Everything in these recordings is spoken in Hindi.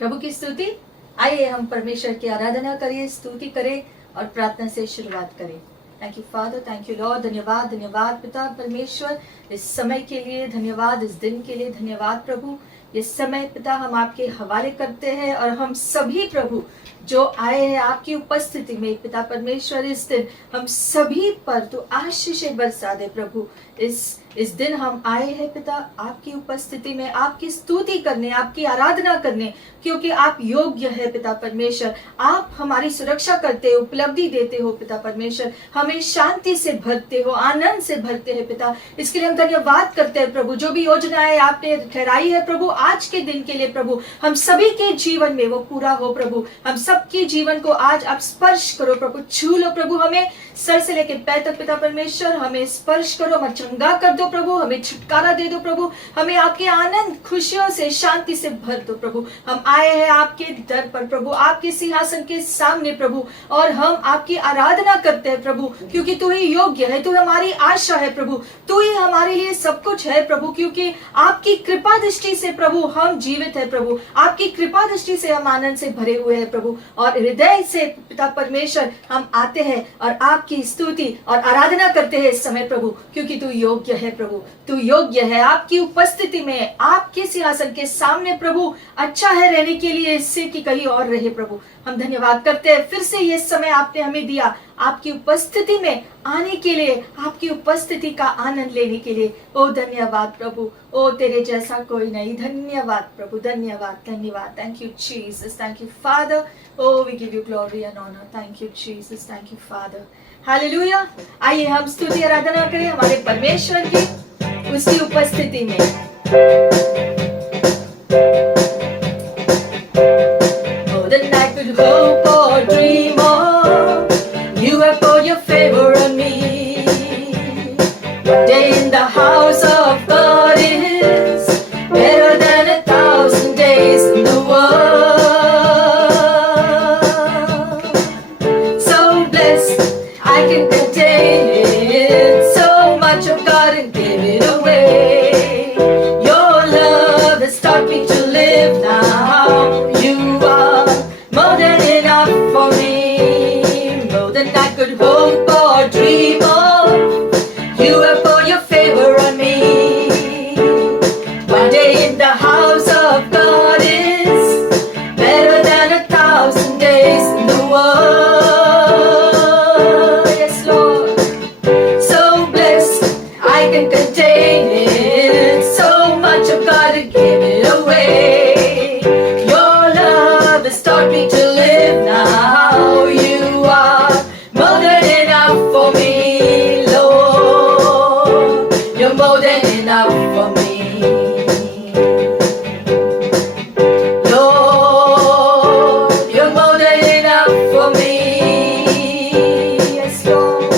प्रभु की स्तुति। आइए हम परमेश्वर की आराधना करिए, स्तुति करें और प्रार्थना से शुरुआत करें। Thank you father, thank you Lord. धन्यवाद धन्यवाद पिता परमेश्वर, इस समय के लिए धन्यवाद, इस दिन के लिए धन्यवाद प्रभु। इस समय पिता हम आपके हवाले करते हैं और हम सभी प्रभु जो आए हैं आपकी उपस्थिति में पिता परमेश्वर, इस दिन हम सभी पर तो आशीष बरसा दे प्रभु। इस दिन हम आए हैं पिता आपकी उपस्थिति में, आपकी स्तुति करने, आपकी आराधना करने, क्योंकि आप योग्य है पिता परमेश्वर। आप हमारी सुरक्षा करते हो, उपलब्धि देते हो पिता परमेश्वर, हमें शांति से भरते हो, आनंद से भरते हैं पिता। इसके लिए हम धन्यवाद करते हैं प्रभु। जो भी योजनाएं आपने ठहराई है प्रभु आज के दिन के लिए प्रभु, हम सभी के जीवन में वो पूरा हो प्रभु। हम सबके जीवन को आज आप स्पर्श करो प्रभु, छू लो प्रभु। हमें सर से लेकर पैर तक पिता परमेश्वर हमें स्पर्श करो, हमें चंगा कर दो प्रभु, हमें छुटकारा दे दो प्रभु। हमें आपके आनंद खुशियों से शांति से भर दो प्रभु। हम आए हैं आपके दर पर प्रभु, आपके सिंहासन के सामने प्रभु, और हम आपकी आराधना करते हैं प्रभु, क्योंकि तू ही योग्य है, तू हमारी आशा है प्रभु, तू ही हमारे लिए सब कुछ है प्रभु। क्योंकि आपकी कृपा दृष्टि से प्रभु हम जीवित है प्रभु, आपकी कृपा दृष्टि से हम आनंद से भरे हुए हैं प्रभु। और हृदय से पिता परमेश्वर हम आते हैं और आपकी स्तुति और आराधना करते हैं इस समय प्रभु, क्योंकि तू योग्य है प्रभु, तू योग्य है। आपकी उपस्थिति में, आपके सिंहासन के सामने प्रभु अच्छा है रहने के लिए, इससे कि कहीं और रहे प्रभु। हम धन्यवाद करते हैं फिर से ये समय आपने हमें दिया आपकी उपस्थिति में आने के लिए, आपकी उपस्थिति का आनंद लेने के लिए। ओ धन्यवाद प्रभु, ओ तेरे जैसा कोई नहीं। धन्यवाद प्रभु, धन्यवाद धन्यवाद। Thank you Jesus, thank you father. O we give you glory and honour. Thank you Jesus, thank you father. Hallelujah. आइए हम स्तुति आराधना करें हमारे परमेश्वर की, उसकी उपस्थिति में। More than I could hope or dream of, you have poured your favor on me. One day in the house of God is better than 1,000 days in the world. So blessed, I can contain it, so much of God and give it away. Your love has taught me to live now. You are more than enough for me, more than I could hope or dream of. You have poured your favor on me. One day in the house of God is better than 1,000 days in the world. Yes, Lord. So blessed, I can contain it, so much of God to give it away. Your love has taught me to live now. You are more than enough for me, Lord. You're more than enough for me, Lord. You're more than enough for me. Yes, Lord.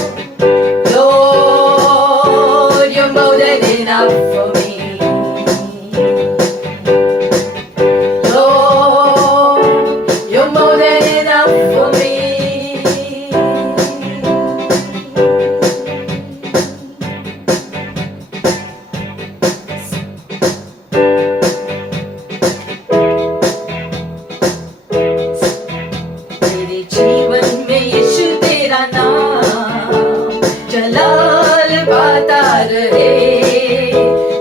Lord, you're more than enough for me. Lord, you're more than enough for me. मेरे जीवन में यीशु तेरा नाम जलाल पाता रहे।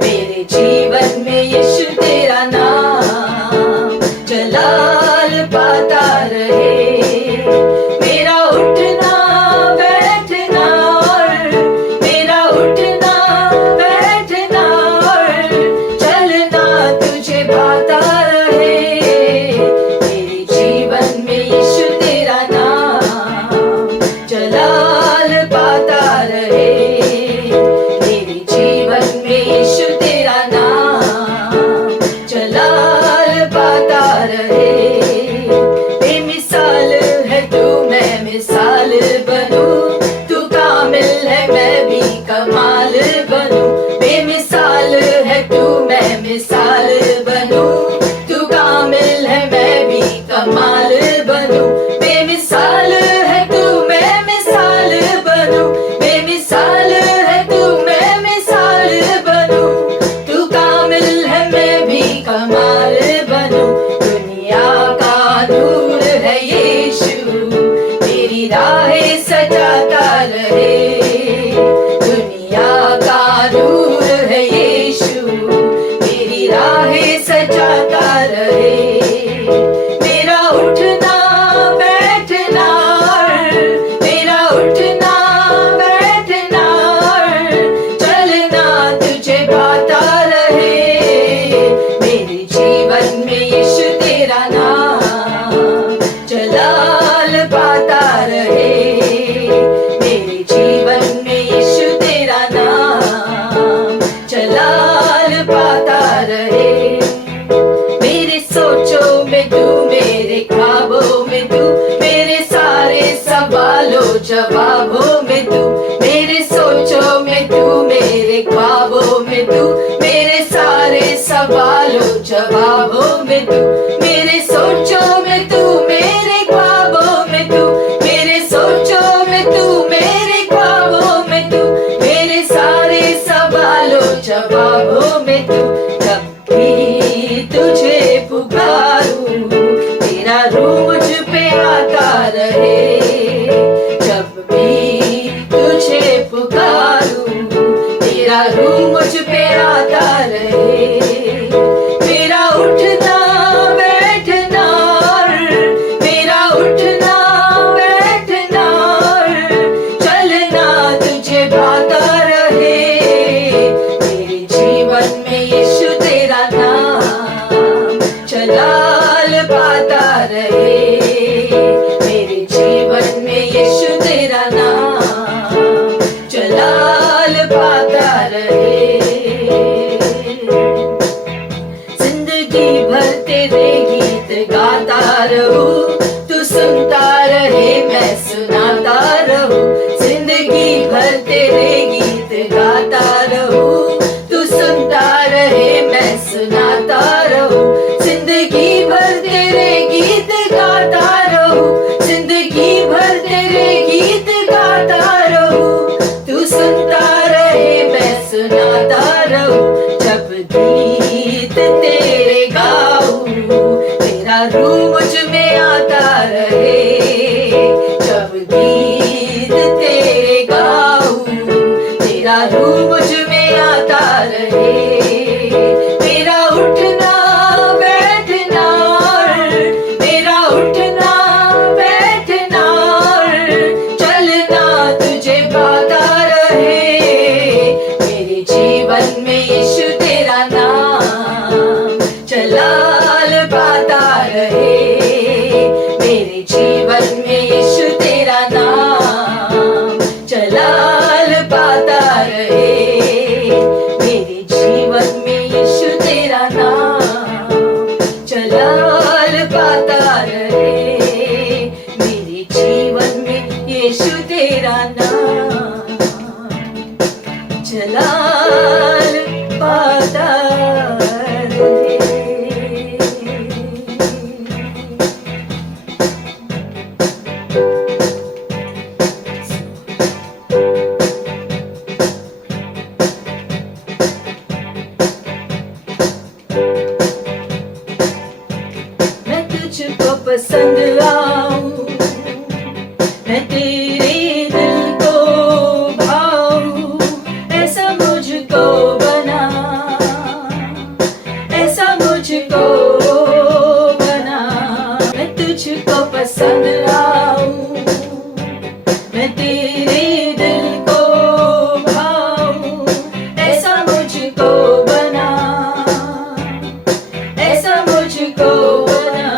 मेरे जीवन में यीशु तेरा नाम जलाल पाता रहे। मेरा उठना बैठना और मेरा उठना बैठना और चलना तुझे भाता रहे। मेरे जीवन में यीशु तेरा नाम जलाल पाता रहे। मेरे जीवन में जवाबों में तू, मेरे सोचों में तू, मेरे ख्वाबों में तू, मेरे सोचों में तू, मेरे ख्वाबों में तू, मेरे सारे सवालों जवाबों में तू। जब भी तुझे पुकारूं तेरा रूह मुझ पे आता रहे, जब भी तुझे पुकारूं तेरा रूह मुझ पे आता रहे। मेरा उठना बैठना, मेरा उठना बैठना, चलना तुझे भाता रहे। मेरे जीवन में यीशु तेरा नाम जलाल पाता रहे, मेरे जीवन में यीशु तेरा नाम जलाल पाता रहे। जिंदगी भर तेरे गीत गाता रहूं, तू सुनता रहे मैं सुनाता रहूं। जिंदगी भर तेरे गीत गाता रहूं, तू सुनता रहे मैं सुनाता रहूं। जिंदगी भर तेरे गीत गाता रहूं, जिंदगी भर तेरे गीत गाता रहूं, तू सुनता रहे मैं सुनाता रहूं। जब गीत तेरे गाऊं तेरा रूह मुझ में आता रहे, जब गीत तेरे गाऊं तेरा रूह मुझ में आता रहे। मेरा उठना बैठना, मेरा उठना बैठना, चलना तुझे पाता रहे। मेरे जीवन में यीशु तेरा नाम जलाल पाता रहे, मेरे जीवन में यीशु तेरा नाम जलाल पाता रहे। मेरे जीवन में यीशु तेरा नाम जलाल पाता रहे, मेरे जीवन में यीशु तेरा नाम जलाल पाता रहे। मैं तुझको पसंद आऊं, मैं तेरे दिल को भाऊं, ऐसा मुझको बना, ऐसा मुझको बना। मैं तुझको पसंद आऊं, मैं तेरे दिल को भाऊं, ऐसा मुझको बना, ऐसा मुझको बना।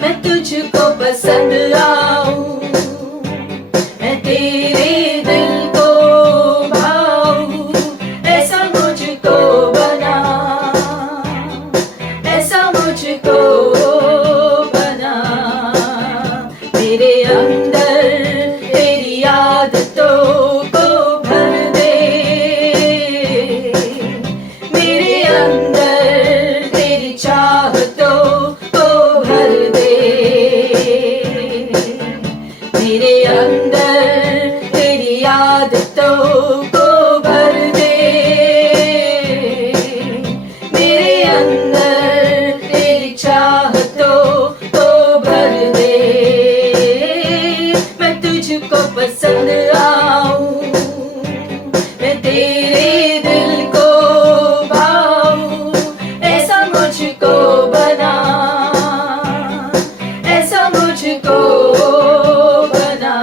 मैं तुझको पसंद आऊं, मैं तेरे दिल को भाऊं, ऐसा मुझको बना, ऐसा मुझको बना। मेरे अंदर तेरी आदतों को भर दे, मेरे अंदर तेरी चाहतों को भर दे। मेरे अंदर तेरी आदतों को भर दे, मेरे अंदर तेरी चाहतों को भर दे। मैं तुझको पसंद आऊं, मैं तेरे दिल को भाऊं, ऐसा मुझको बना, ऐसा मुझको बना।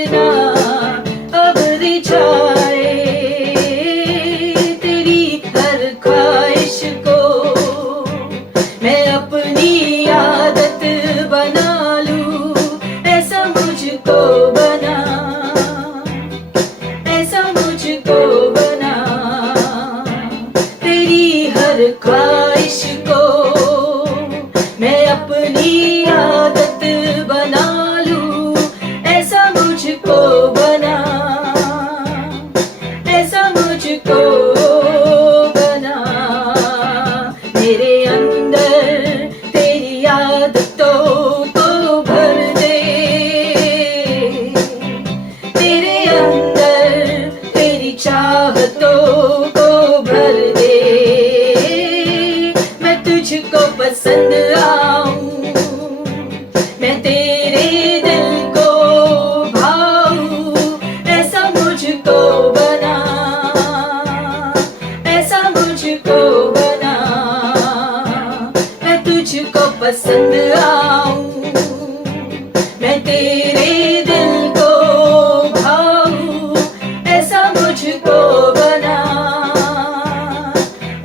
करना अब रिझाए, तेरी हर ख्वाहिश को मैं अपनी आदत बना लूं, ऐसा मुझको बना, ऐसा मुझको बना, तेरी हर ख्वाहिश को मैं अपनी आदत बना लूं, ऐसा मुझको बना, ऐसा मुझको बना, मेरे अंदर तेरी आदतों को भर दे, तेरे अंदर तेरी चाहतों को भर दे, मैं तुझको पसंद आऊं, मैं तेरे दिल को भाऊं, ऐसा मुझको बना, ऐसा मुझको बना, मैं तुझको पसंद आऊं, मैं तेरे दिल को भाऊं, ऐसा मुझको बना,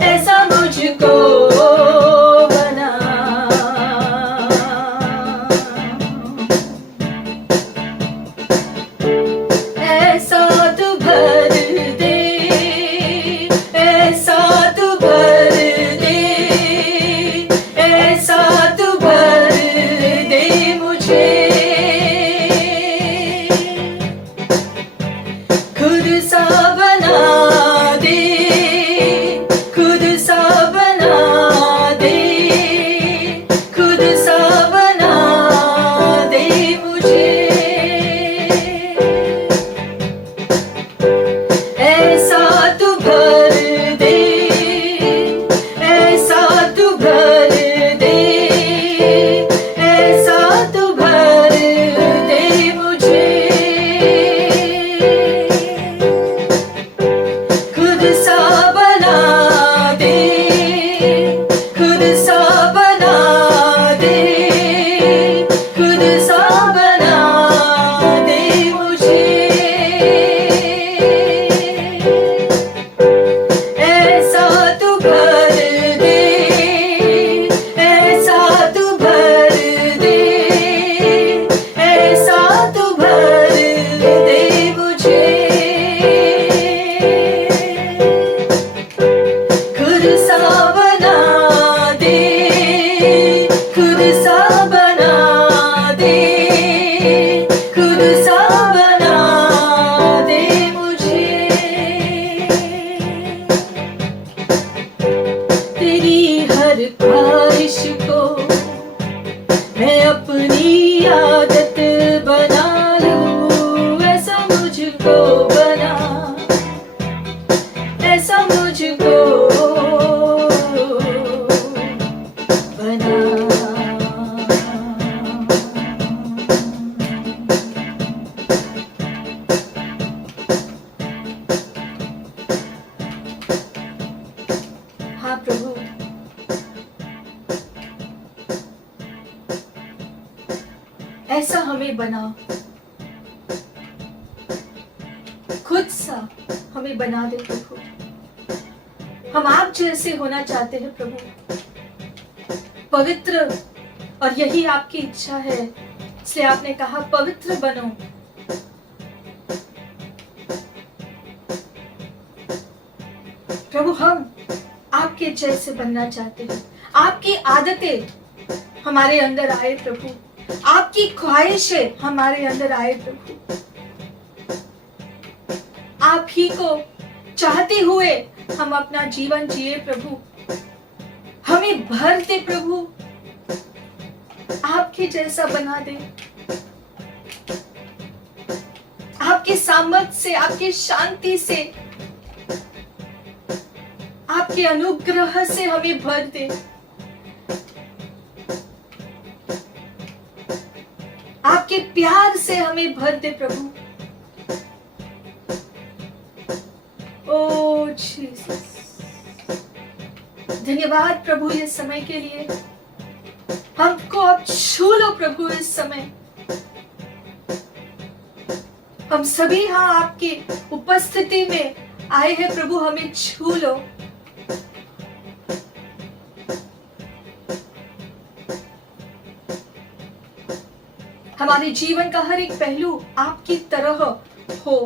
ऐसा मुझको बना। ऐसा तू भर दे, ऐसा तू भर दे, ऐसा तू भर दे मुझे, खुद सा बना दे, खुद सा बना दे, खुद सा बना दे मुझे, ऐसा तू भर दे, ऐसा तू भर दे, ऐसा तू भर दे मुझे, खुद सा बना दे, खुद सा बना दे, खुद सा बना दे मुझे, ऐसा तू भर दे, ऐसा तू भर दे, ऐसा तू भर दे मुझे, खुद सा बना दे, खुद सा बना दे, खुद सा बना दे मुझे, तेरी हर ख्वाहिश को मैं अपनी आदत बना लूं, ऐसा मुझको बना, ऐसा मुझको बना। हाँ प्रभु, ऐसा हमें बना, खुद सा हमें बना दे प्रभु, हम आप जैसे होना चाहते हैं प्रभु, पवित्र, और यही आपकी इच्छा है, इसलिए आपने कहा पवित्र बनो। प्रभु हम आपके जैसे बनना चाहते हैं, आपकी आदतें हमारे अंदर आए प्रभु, आपकी ख्वाहिशें हमारे अंदर आए प्रभु, आप ही को चाहते हुए हम अपना जीवन जिए प्रभु, हमें भर दे प्रभु, आपके जैसा बना दे, आपके सामर्थ्य से, आपकी शांति से, आपके अनुग्रह से हमें भर दे, आपके प्यार से हमें भर दे प्रभु। ओ जीसस, धन्यवाद प्रभु इस समय के लिए, हमको अब छू लो प्रभु इस समय, हम सभी यहाँ आपकी उपस्थिति में आए हैं प्रभु, हमें छू लो। हमारे जीवन का हर एक पहलू आपकी तरह हो,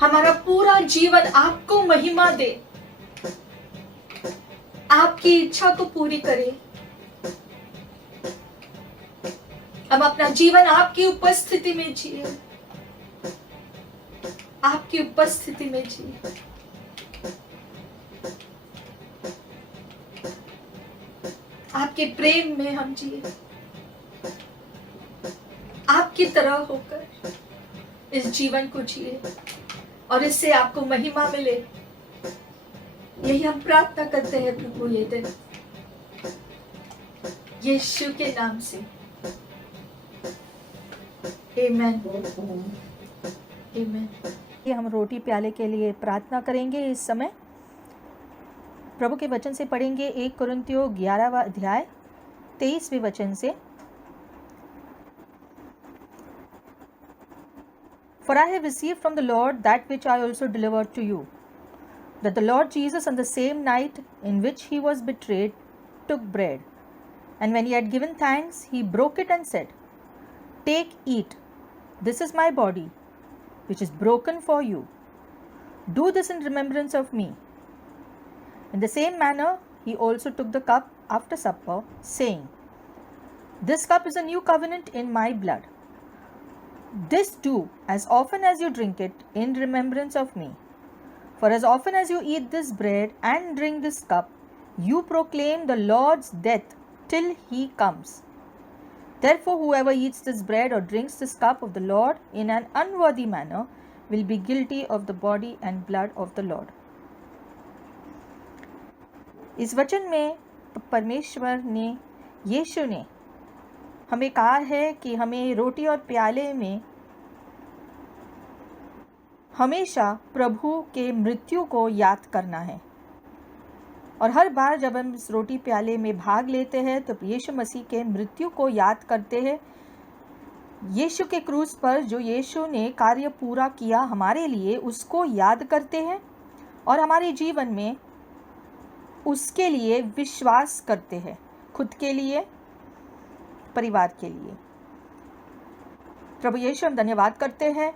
हमारा पूरा जीवन आपको महिमा दे, आपकी इच्छा को पूरी करे। हम अपना जीवन आपकी उपस्थिति में जिए, आपकी उपस्थिति में जिए। आपके प्रेम में हम जिए, आपकी तरह होकर इस जीवन को जिए और इससे आपको महिमा मिले। यही हम प्रार्थना करते हैं प्रभु ये दिन, यीशु के नाम से, आमीन, आमीन। हम रोटी प्याले के लिए प्रार्थना करेंगे। इस समय प्रभु के वचन से पढ़ेंगे 1 कुरिन्थियों 11वां अध्याय 23वें वचन से। For I have received from the Lord that which I also delivered to you, that the Lord Jesus on the same night in which he was betrayed took bread, and when he had given thanks, he broke it and said, Take, eat, this is my body, which is broken for you. Do this in remembrance of me. In the same manner, he also took the cup after supper, saying, This cup is a new covenant in my blood. This do as often as you drink it in remembrance of me. For as often as you eat this bread and drink this cup, you proclaim the Lord's death till he comes. Therefore, whoever eats this bread or drinks this cup of the Lord in an unworthy manner will be guilty of the body and blood of the Lord. इस वचन में परमेश्वर ने, यीशु ने हमें कहा है कि हमें रोटी और प्याले में हमेशा प्रभु के मृत्यु को याद करना है। और हर बार जब हम इस रोटी प्याले में भाग लेते हैं तो यीशु मसीह के मृत्यु को याद करते हैं। यीशु के क्रूस पर जो यीशु ने कार्य पूरा किया हमारे लिए, उसको याद करते हैं और हमारे जीवन में उसके लिए विश्वास करते हैं, खुद के लिए, परिवार के लिए। प्रभु यीशु, हम धन्यवाद करते हैं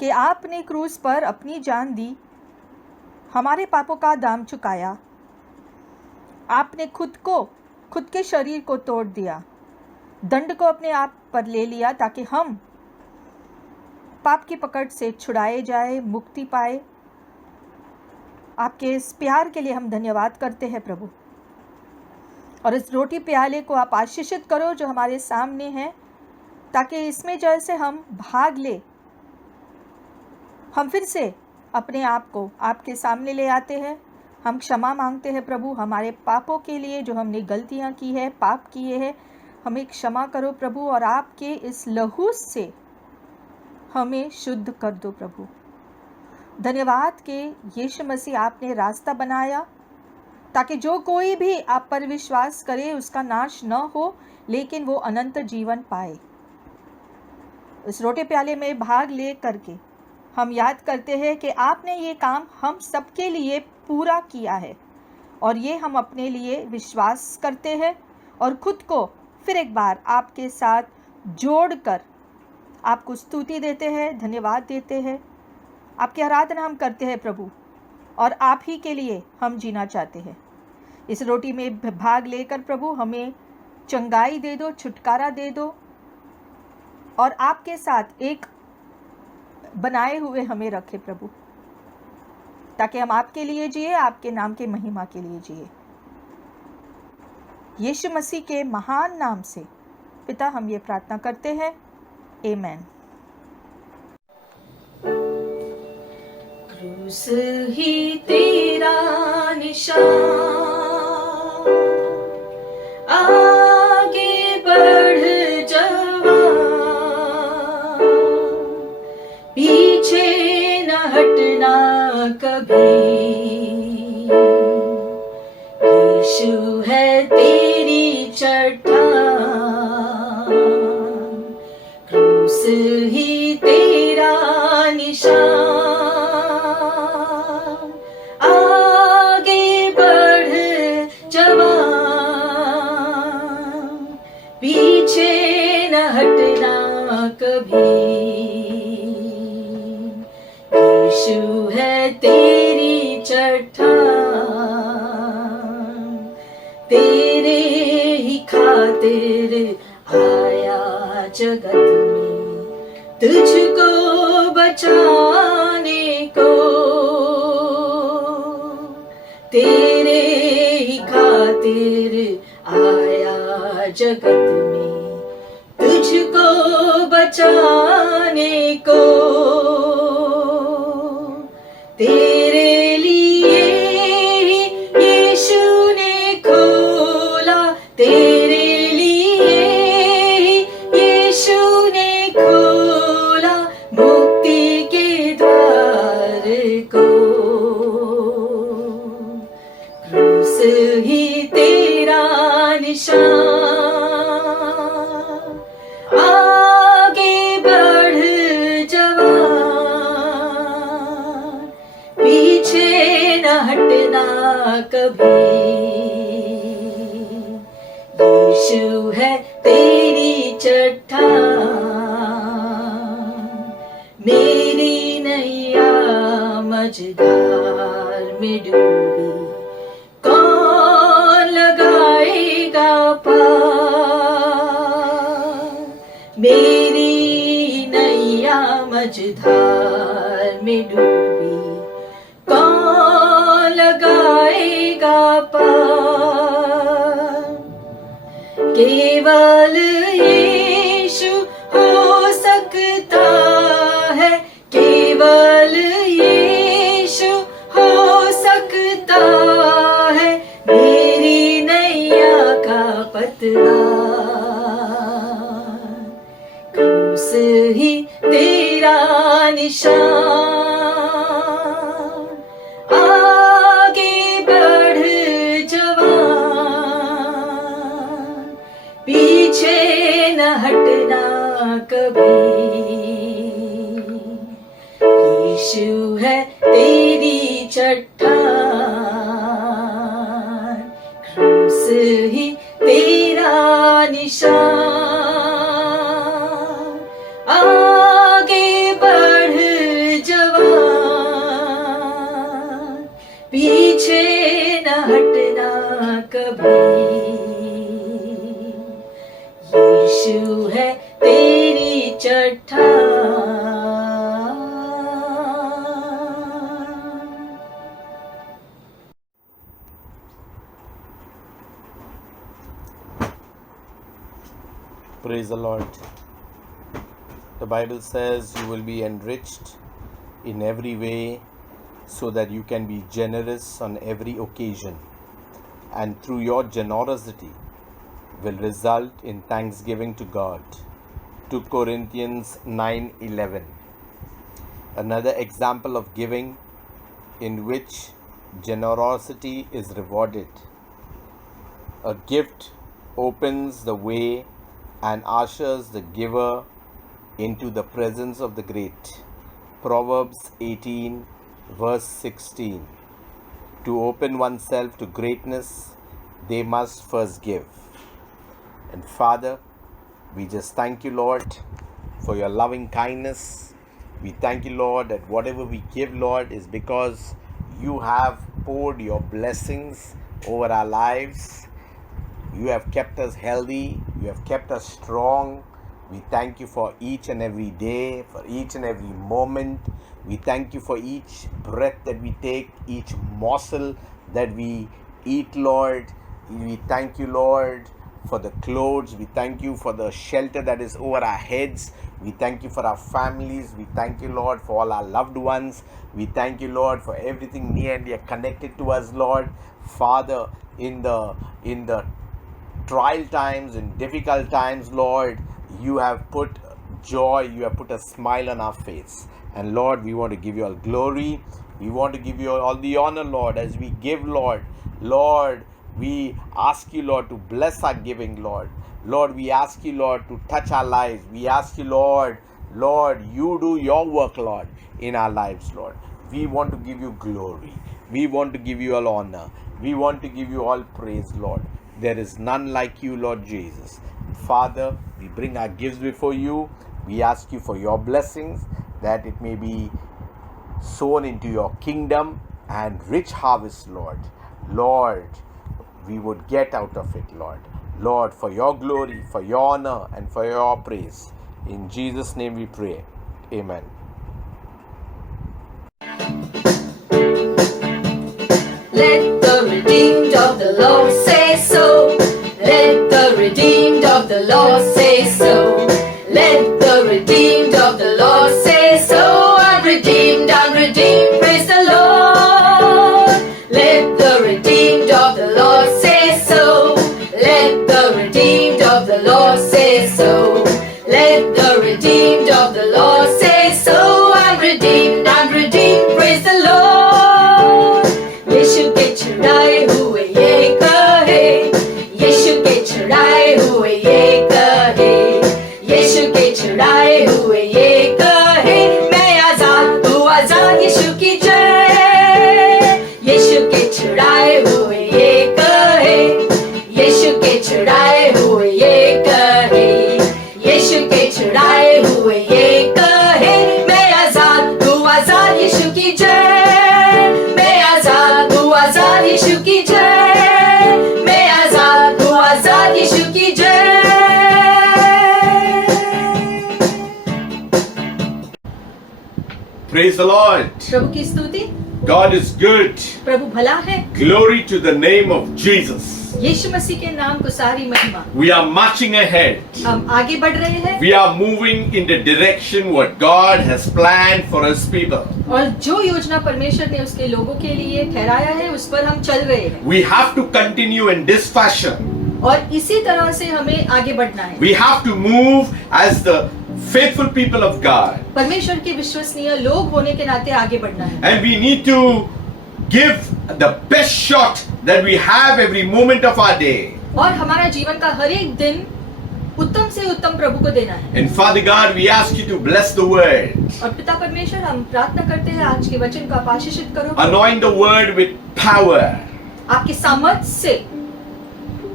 कि आपने क्रूस पर अपनी जान दी, हमारे पापों का दाम चुकाया। आपने खुद के शरीर को तोड़ दिया, दंड को अपने आप पर ले लिया ताकि हम पाप की पकड़ से छुड़ाए जाए, मुक्ति पाए। आपके इस प्यार के लिए हम धन्यवाद करते हैं प्रभु। और इस रोटी प्याले को आप आशीषित करो जो हमारे सामने है, ताकि इसमें जैसे हम भाग ले, हम फिर से अपने आप को आपके सामने ले आते हैं। हम क्षमा मांगते हैं प्रभु हमारे पापों के लिए, जो हमने गलतियां की है, पाप किए हैं, हमें क्षमा करो प्रभु। और आपके इस लहू से हमें शुद्ध कर दो प्रभु। धन्यवाद कि यीशु मसीह आपने रास्ता बनाया ताकि जो कोई भी आप पर विश्वास करे उसका नाश न हो, लेकिन वो अनंत जीवन पाए। इस रोटे प्याले में भाग ले करके हम याद करते हैं कि आपने ये काम हम सबके लिए पूरा किया है, और ये हम अपने लिए विश्वास करते हैं और खुद को फिर एक बार आपके साथ जोड़कर आपको स्तुति देते हैं, धन्यवाद देते हैं। आपकी आराधना हम करते हैं प्रभु, और आप ही के लिए हम जीना चाहते हैं। इस रोटी में भाग लेकर प्रभु हमें चंगाई दे दो, छुटकारा दे दो, और आपके साथ एक बनाए हुए हमें रखे प्रभु, ताकि हम आपके लिए जिए, आपके नाम के महिमा के लिए जिए। यीशु मसीह के महान नाम से पिता हम ये प्रार्थना करते हैं, आमीन। क्रूस ही तेरा निशान, आगे बढ़ जवान, पीछे न हटना कभी। यीशु है तेरी चट्टान, क्रूस ही तेरा निशान, आगे बढ़ जवान, पीछे न हटना कभी। यीशु है तेरी चट्टान, तेरे ही खातिर आया जगत में, तुझको बचाने को। तेरे ही खातिर आया जगत में, तुझको बचाने को। तेरे लिए ही यीशु ने खोला, तेरे लिए ही यीशु ने खोला मुक्ति के द्वार को। क्रूस ही तेरा निशान, आगे बढ़ जवान, पीछे न हटना कभी। यीशु है तेरी चट्टान, मेरी नैया मझधार में डूबी, कौन लगाएगा पार। मेरी नैया मझधार में डूबी, कौन लगाएगा पार। केवल यीशु हो सकता है, केवल यीशु हो सकता है मेरी नैया का पतवार। क्रूस ही तेरा निशान, आगे बढ़ जवान, पीछे न हटना कभी। यीशु है तेरी चट्टान, क्रूस ही तेरा निशान, आगे बढ़ जवान, पीछे न हटना कभी। यीशु है तेरी चट्टान। Praise the Lord. The Bible says you will be enriched in every way so that you can be generous on every occasion, and through your generosity will result in thanksgiving to God. 2 Corinthians 9:11. Another example of giving in which generosity is rewarded. A gift opens the way and ushers the giver into the presence of the great. Proverbs 18 verse 16. To open oneself to greatness, they must first give. And Father, we just thank you, Lord, for your loving kindness. We thank you, Lord, that whatever we give, Lord, is because you have poured your blessings over our lives. You have kept us healthy. You have kept us strong. We thank you for each and every day, for each and every moment. We thank you for each breath that we take, each morsel that we eat, Lord. We thank you, Lord, for the clothes. We thank you for the shelter that is over our heads. We thank you for our families. We thank you, Lord, for all our loved ones. We thank you, Lord, for everything near and dear connected to us, Lord. Father, in the trial times, in difficult times, Lord, you have put joy, you have put a smile on our face. And Lord, we want to give you all glory. We want to give you all the honor, Lord, as we give, Lord. Lord, we ask you, Lord, to bless our giving, Lord. Lord, we ask you, Lord, to touch our lives. We ask you, Lord, Lord, you do your work, Lord, in our lives, Lord. We want to give you glory. We want to give you all honor. We want to give you all praise, Lord. There is none like you, Lord Jesus. Father, we bring our gifts before you. We ask you for your blessings, that it may be sown into your kingdom and rich harvest, Lord. Lord, we would get out of it, Lord. Lord, for your glory, for your honor, and for your praise. In Jesus' name we pray. Amen. Let the redeemed of the Lord say so. Let the redeemed of the Lord say so. Let the redeemed of the Lord say so. I'm redeemed, praise the Lord. Let the redeemed of the Lord say so. Let the redeemed of the Lord say so. Let the redeemed of the Lord say so. I'm redeemed, praise the Lord. यीशु के चढ़ाए हुए ये कहे, यीशु के चढ़ाए हुए ये कहे, यीशु के चढ़ाए हुए ये कहे, मैं आजाद हूँ, आजाद यीशु की जय। यीशु के चढ़ाए हुए ये कहे, यीशु के चढ़ाए हुए ये कहे, यीशु के चढ़ाए हुए ये कहे, मैं आजाद हूँ, आजाद यीशु की जय। मैं आजाद हूँ, आजाद यीशु की जय। मैं आजाद हूँ, आजाद यीशु की जय। Praise the Lord. प्रभु की स्तुति। God is good. प्रभु भला है। Glory to the name of Jesus. यीशु मसीह के नाम को सारी महिमा। We are marching ahead. हम आगे बढ़ रहे हैं We are moving in the direction what God has planned for His people. और जो योजना परमेश्वर ने उसके लोगों के लिए ठहराया है उस पर हम चल रहे हैं। We have to continue in this fashion. और इसी तरह से हमें आगे बढ़ना है। We have to move as the faithful people of God. परमेश्वर के विश्वसनीय लोग होने के नाते आगे बढ़ना है। And we need to give the best shot that we have every moment of our day. और हमारा जीवन का हर एक दिन उत्तम से उत्तम प्रभु को देना है। And Father God, we ask you to bless the word. और पिता परमेश्वर हम प्रार्थना करते हैं आज के वचन को आप आशीषित करो। Anoint the word with power, आपके सामर्थ से,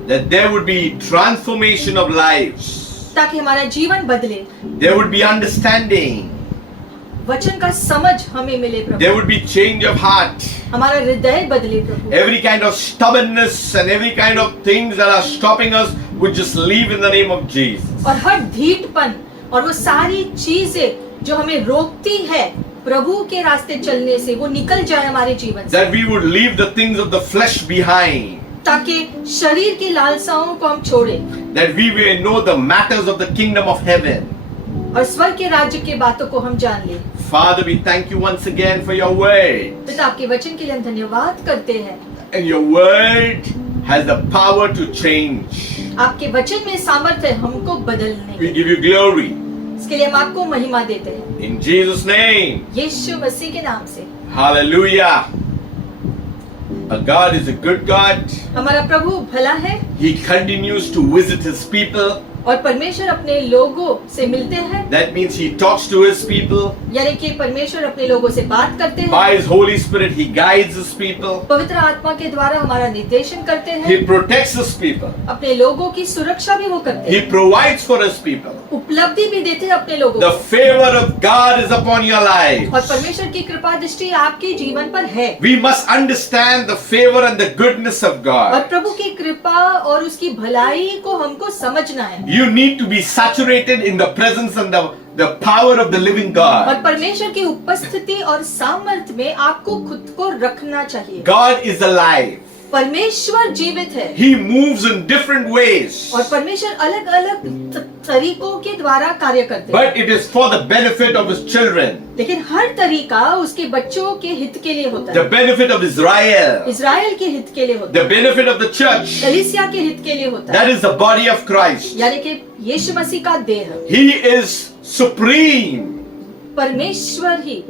that there would be transformation of lives. ताकि हमारा जीवन बदले, There would be understanding. वचन का समझ हमें मिले प्रभु। There would be change of heart. हमारा हृदय बदले प्रभु। Every kind of stubbornness and every kind of things that are stopping us would just leave in the name of Jesus. और हर ढीठपन और वो सारी चीजें जो हमें रोकती है प्रभु के रास्ते चलने से, वो निकल जाए हमारे जीवन से। That we would leave the things of the flesh behind. ताकि शरीर की लालसाओं को हम छोड़ें That we may know the matters of the kingdom of heaven. और स्वर्ग के राज्य के बातों को हम जान लें। Father, we thank you once again for your word. पिता आपके वचन के लिए हम धन्यवाद करते हैं। And your word has the power to change. आपके वचन में सामर्थ्य है हमको बदलने We की। give you glory. इसके लिए हम आपको महिमा देते हैं In Jesus' name. यीशु मसीह के नाम से। Hallelujah. Our God is a good God. हमारा प्रभु भला है He continues to visit His people. और परमेश्वर अपने लोगों से मिलते हैं। That means He talks to His people. यानी कि परमेश्वर अपने लोगों से बात करते हैं। By His Holy Spirit, He guides His people. पवित्र आत्मा के द्वारा हमारा निर्देशन करते He हैं। protects His people. अपने लोगों की सुरक्षा भी वो करते He हैं। provides for His people. उपलब्धि भी देते हैं अपने लोगों The को। favor of God is upon your और lives. परमेश्वर की कृपा दृष्टि आपके जीवन पर है। We must understand the favor and the goodness of और God. प्रभु की कृपा और उसकी भलाई को हमको समझना है। You need to be saturated in the presence and the power of the living और God. परमेश्वर की उपस्थिति और सामर्थ्य में आपको खुद को रखना चाहिए। God is alive. परमेश्वर जीवित है He moves in different ways. और परमेश्वर अलग अलग तरीकों के द्वारा कार्य करते हैं। But it is for the benefit of His children. लेकिन हर तरीका उसके बच्चों के हित के लिए होता The है। benefit of Israel. इज़राइल के हित के लिए होता The है। benefit of the church. कलीसिया के हित के लिए होता है। That is the body of Christ. यानी कि यीशु मसीह का देह। He is supreme. परमेश्वर ही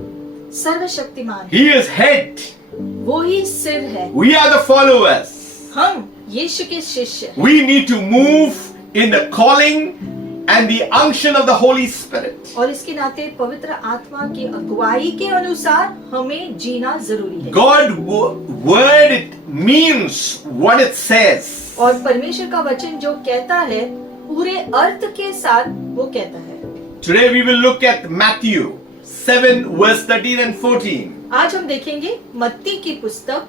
सर्वशक्तिमान है। He is head. वो ही सिर है। We are the followers. हम यीशु के शिष्य हैं। We need to move in the calling and the unction of the Holy Spirit. और इसके नाते पवित्र आत्मा की अगुवाई के अनुसार हमें जीना जरूरी है। Word it means what it says. और परमेश्वर का वचन जो कहता है पूरे अर्थ के साथ वो कहता है। Today we will look at Matthew 7 verse 13 and 14. आज हम देखेंगे मत्ती की पुस्तक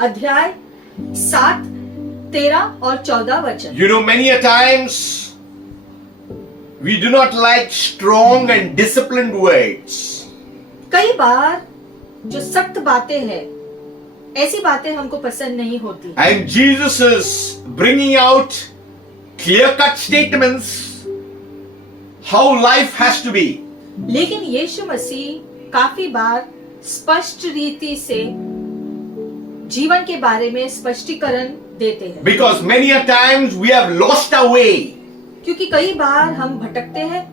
अध्याय 7, 13 और 14 वचन। You know, many a times we do not like strong and disciplined words. कई बार जो सख्त बातें हैं, ऐसी बातें हमको पसंद नहीं होती। And Jesus is bringing out clear-cut statements how life has to be. लेकिन यीशु मसीह काफी बार स्पष्ट रीति से जीवन के बारे में स्पष्टीकरण देते हैं। Because many a times we have lost our way. क्योंकि कई बार हम भटकते हैं,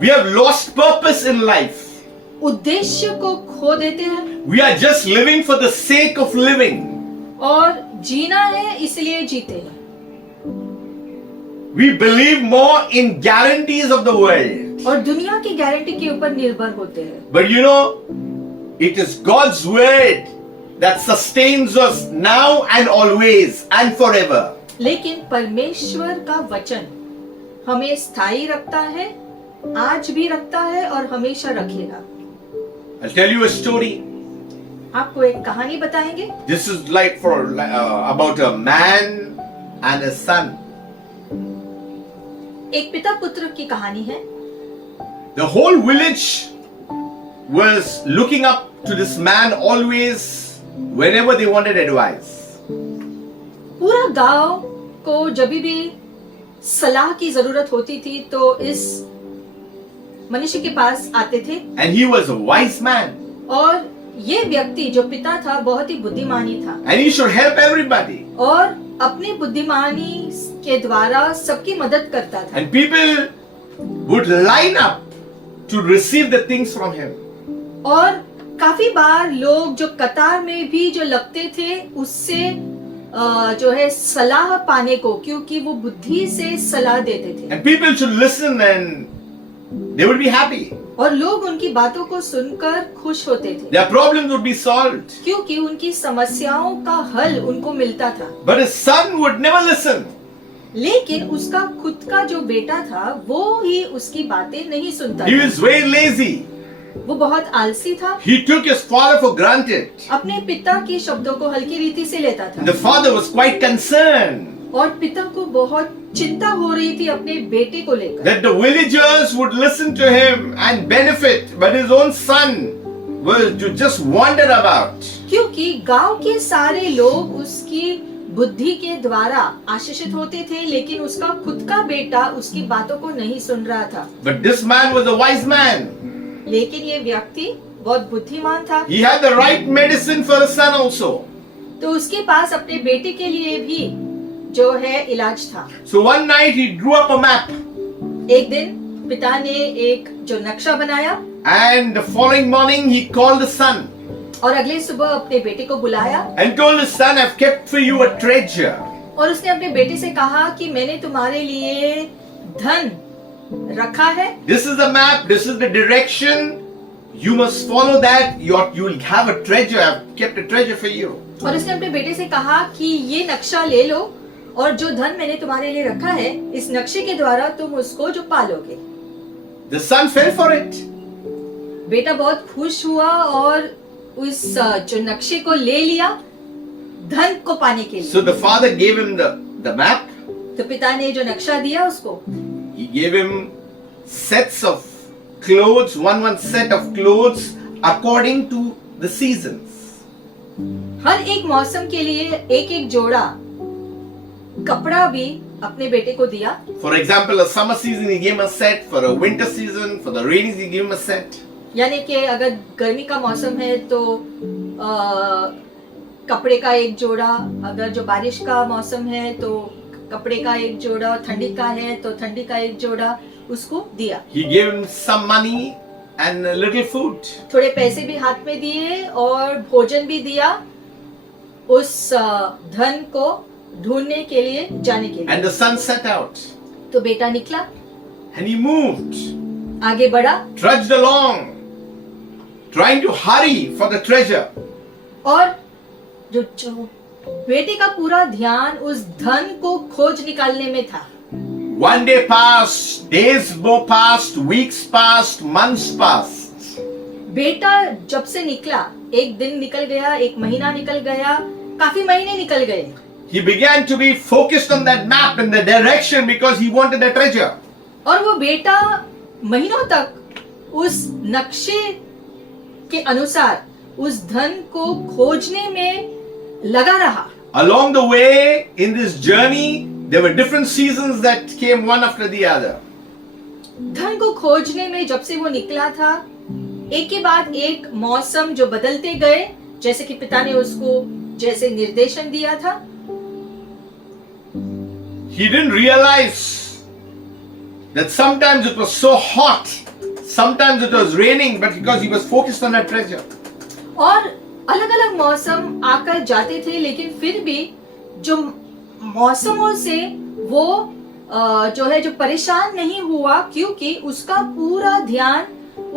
We have lost purpose in life. उद्देश्य को खो देते हैं We are just living for the sake of living. और जीना है इसलिए जीते हैं। We believe more in guarantees of the world. और दुनिया की गारंटी के ऊपर निर्भर होते हैं। But you know, it is God's word that sustains us now and always and forever. लेकिन परमेश्वर का वचन हमें स्थायी रखता है, आज भी रखता है और हमेशा रखेगा। I'll tell you a story. आपको एक कहानी बताएंगे। This is like about a man and a son. एक पिता पुत्र की कहानी है। The whole village was looking up to this man always whenever they wanted advice. पूरा गांव को जब भी सलाह की जरूरत होती थी तो इस मनुष्य के पास आते थे। And he was a wise man. और ये व्यक्ति जो पिता था बहुत ही बुद्धिमानी था And he should help everybody. और अपनी बुद्धिमानी के द्वारा सबकी मदद करता था। And people would line up to receive the things from him. और काफी बार लोग जो कतार में भी जो लगते थे उससे जो है सलाह पाने को, क्योंकि वो बुद्धि से सलाह देते थे। And people should listen and they would be happy. और लोग उनकी बातों को सुनकर खुश होते थे Their problems would be solved. क्योंकि उनकी समस्याओं का हल उनको मिलता था। But his son would never listen. लेकिन उसका खुद का जो बेटा था वो ही उसकी बातें नहीं सुनता He था। was very lazy. वो बहुत आलसी था, He took his father for granted. अपने पिता की शब्दों को हल्की रीति से लेता था। The father was quite concerned और पिता को बहुत चिंता हो रही थी अपने बेटे को लेकर that the villagers would listen to him and benefit, but his own son was to just wander about. क्योंकि गांव के सारे लोग उसकी बुद्धि के द्वारा आशीषित होते थे, लेकिन उसका खुद का बेटा उसकी बातों को नहीं सुन रहा था। But this man was a wise man. लेकिन ये व्यक्ति बहुत बुद्धिमान था, He had the right medicine for his son also. तो उसके पास अपने बेटे के लिए भी जो है इलाज था। So one night he drew up a map, एक दिन पिता ने एक जो नक्शा बनाया and the following morning he called his son और अगले सुबह अपने बेटे को बुलाया and told his son, I've kept for you a treasure. और उसने अपने बेटे से कहा कि मैंने तुम्हारे लिए धन रखा है। This is the map, this is the direction. You must follow that. You will have a treasure. I've kept a treasure for you. और उसने अपने बेटे से कहा कि ये नक्शा ले लो और जो धन मैंने तुम्हारे लिए रखा है इस नक्शे के द्वारा तुम उसको जो पालोगे। The son fell for it. बेटा बहुत खुश हुआ और उस जो नक्शे को ले लिया धन को पाने के लिए। So the father gave him the map. तो पिता ने जो नक्शा दिया उसको, He gave him sets of clothes, one set of clothes according to the seasons. हर एक मौसम के लिए एक एक जोड़ा कपड़ा भी अपने बेटे को दिया। For example, a summer season he gave him a set. For a winter season, for the rainy season he gave him a set. यानी कि अगर गर्मी का मौसम है तो कपड़े का एक जोड़ा, अगर जो बारिश का मौसम है तो कपड़े का एक जोड़ा, ठंडी का है तो ठंडी का एक जोड़ा उसको दिया। He gave him some money and a little food. थोड़े पैसे भी हाथ में दिए और भोजन भी दिया उस धन को ढूंढने के लिए, जाने के लिए। And the son set out. तो बेटा निकला And he moved, आगे बढ़ा trudged along, trying to hurry for the treasure. और जो बेटे का पूरा ध्यान उस धन को खोज निकालने में था। One day passed, days more passed, weeks passed, months passed. बेटा जब से निकला, एक दिन निकल गया, एक महीना निकल गया, काफी महीने निकल गए। He began to be focused on that map and the direction because he wanted the treasure. और वो बेटा महीनों तक उस नक्शे के अनुसार उस धन को खोजने में लगा रहा। Along the way, in this journey, there were different seasons that came one after the other. धन को खोजने में जब से वो निकला था, एक के बाद एक मौसम जो बदलते गए, जैसे कि पिता ने उसको जैसे निर्देशन दिया था। He didn't realize that sometimes it was so hot, sometimes it was raining, but because he was focused on that treasure. और अलग अलग मौसम आकर जाते थे, लेकिन फिर भी जो मौसमों से वो जो है जो परेशान नहीं हुआ, क्योंकि उसका पूरा ध्यान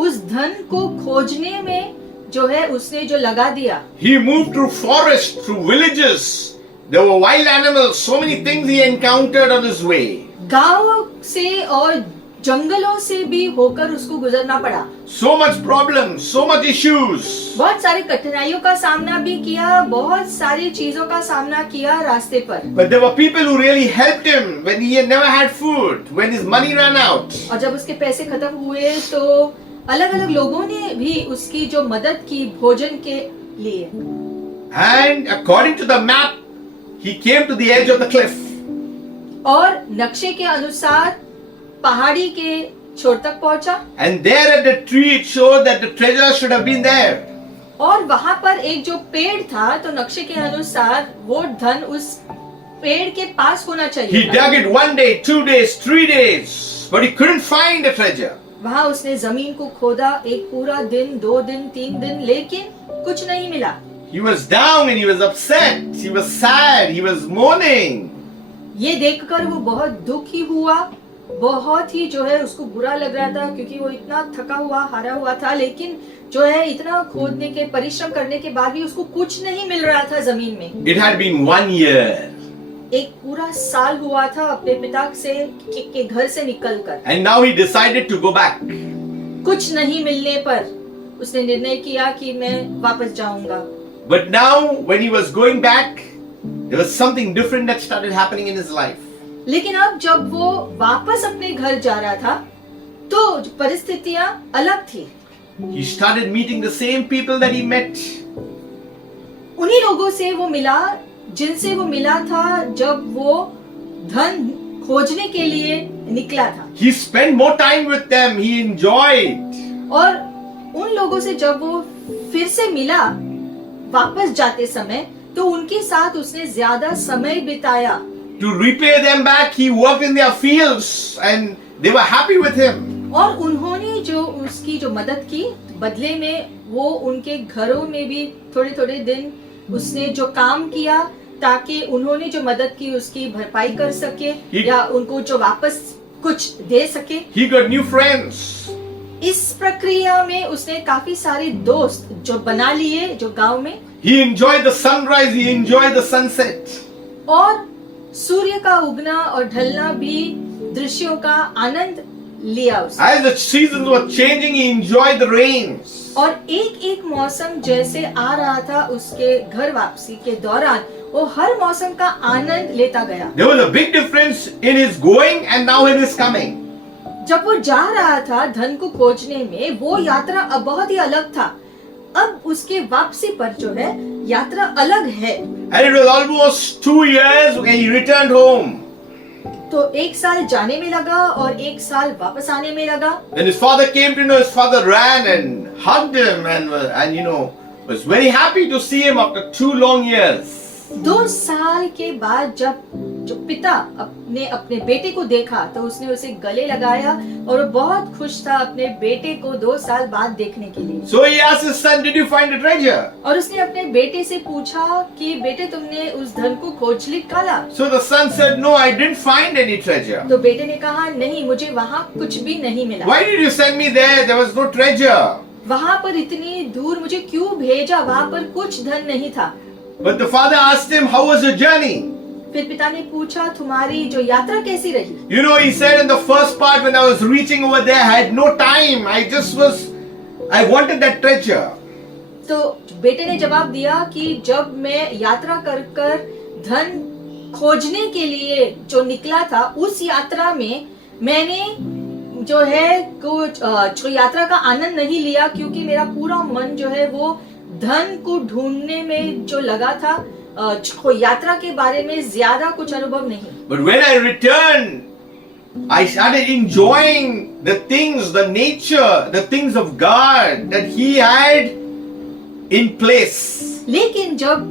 उस धन को खोजने में जो है उसने जो लगा दिया। He moved through forests, through villages. There were wild animals, so many things he encountered on his way. गांव से और जंगलों से भी होकर उसको गुजरना पड़ा। So much problems, so much issues. बहुत सारी कठिनाइयों का सामना भी किया, बहुत सारी चीजों का सामना किया रास्ते पर। But there were people who really helped him when he had never had food, when his money ran out. और जब उसके पैसे खत्म हुए तो अलग अलग लोगों ने भी उसकी जो मदद की भोजन के लिए। And according to the map, he came to the edge of the cliff. और नक्शे के अनुसार पहाड़ी के छोर तक पहुंचा। And there at the tree it showed that the treasure should have been there. और वहां पर एक जो पेड़ था, तो नक्शे के अनुसार वो धन उस पेड़ के पास होना He चाहिए था। dug it 1 day, 2 days, 3 days, but he couldn't find the treasure. वहां उसने जमीन को खोदा, एक पूरा दिन, 2 दिन, 3 दिन, लेकिन कुछ नहीं मिला। He was down and he was upset. He was sad. He was mourning. ये देखकर वो बहुत दुखी हुआ, बहुत ही जो है उसको बुरा लग रहा था, क्योंकि वो इतना थका हुआ, हारा हुआ था, लेकिन जो है इतना खोदने के परिश्रम करने के बाद भी उसको कुछ नहीं मिल रहा था जमीन में। It had been 1 year. एक पूरा साल हुआ था अपने पिता से के घर से निकलकर। And now he decided to go back. कुछ नहीं मिलने पर उसने निर्णय किया कि मैं वापस जाऊंगा। But now when he was going back, there was something different that started happening in his life. लेकिन अब जब वो वापस अपने घर जा रहा था, तो परिस्थितियां अलग थी। He started meeting the same people that he met. उन्हीं लोगों से वो मिला जिनसे वो मिला था जब वो धन खोजने के लिए निकला था। He spent more time with them. He enjoyed. और उन लोगों से जब वो फिर से मिला वापस जाते समय, तो उनके साथ उसने ज्यादा समय बिताया। To repay them back, he worked in their fields and they were happy with him. और उन्होंने जो उसकी जो मदद की, बदले में वो उनके घरों में भी थोड़े थोड़े दिन उसने जो काम किया, ताकि उन्होंने जो मदद की उसकी भरपाई कर सके या उनको जो वापस कुछ दे सके। He got new friends. इस प्रक्रिया में उसने काफी सारे दोस्त जो बना लिए जो गांव में। He enjoyed the sunrise. He enjoyed the sunset. और सूर्य का उगना और ढलना भी दृश्यों का आनंद लिया उसने। As the seasons were changing, he enjoyed the rains. और एक एक मौसम जैसे आ रहा था उसके घर वापसी के दौरान, वो हर मौसम का आनंद लेता गया। There was a big difference in his going and now in his coming. जब वो जा रहा था धन को खोजने में, वो यात्रा अब बहुत ही अलग था। अब उसके वापसी पर जो है यात्रा अलग है। And it was almost 2 years when he returned home. तो 1 साल जाने में लगा और 1 साल वापस आने में लगा। When his father came to know, his father ran and hugged him and was very happy to see him after 2 long years. 2 साल के बाद जब जो पिता अपने अपने बेटे को देखा तो उसने उसे गले लगाया और वो बहुत खुश था अपने बेटे को 2 साल बाद देखने के लिए। So he asked his son, "Did you find a treasure?" और उसने अपने बेटे से पूछा कि बेटे तुमने उस धन को खोज निकाला? So the son said, "No, I didn't find any treasure." तो बेटे ने कहा नहीं, मुझे वहाँ कुछ भी नहीं मिला। "Why did you send me there? There was no treasure." वहाँ पर इतनी दूर मुझे क्यों भेजा? वहाँ पर कुछ धन नहीं था। But the father asked him, "How was your journey?" फिर पिता ने पूछा तुम्हारी जो यात्रा कैसी रही? You know, he said in the first part when I was reaching over there, I had no time. I wanted that treasure. तो बेटे ने जवाब दिया कि जब मैं यात्रा कर कर धन खोजने के लिए जो निकला था, उस यात्रा में मैंने जो है कुछ जो यात्रा का आनंद नहीं लिया, क्योंकि मेरा पूरा मन जो है वो धन को ढूंढने में जो लगा था। यात्रा के बारे में ज्यादा कुछ अनुभव नहीं। But when I returned, I started enjoying the things, the nature, the things of God that He had in place. लेकिन जब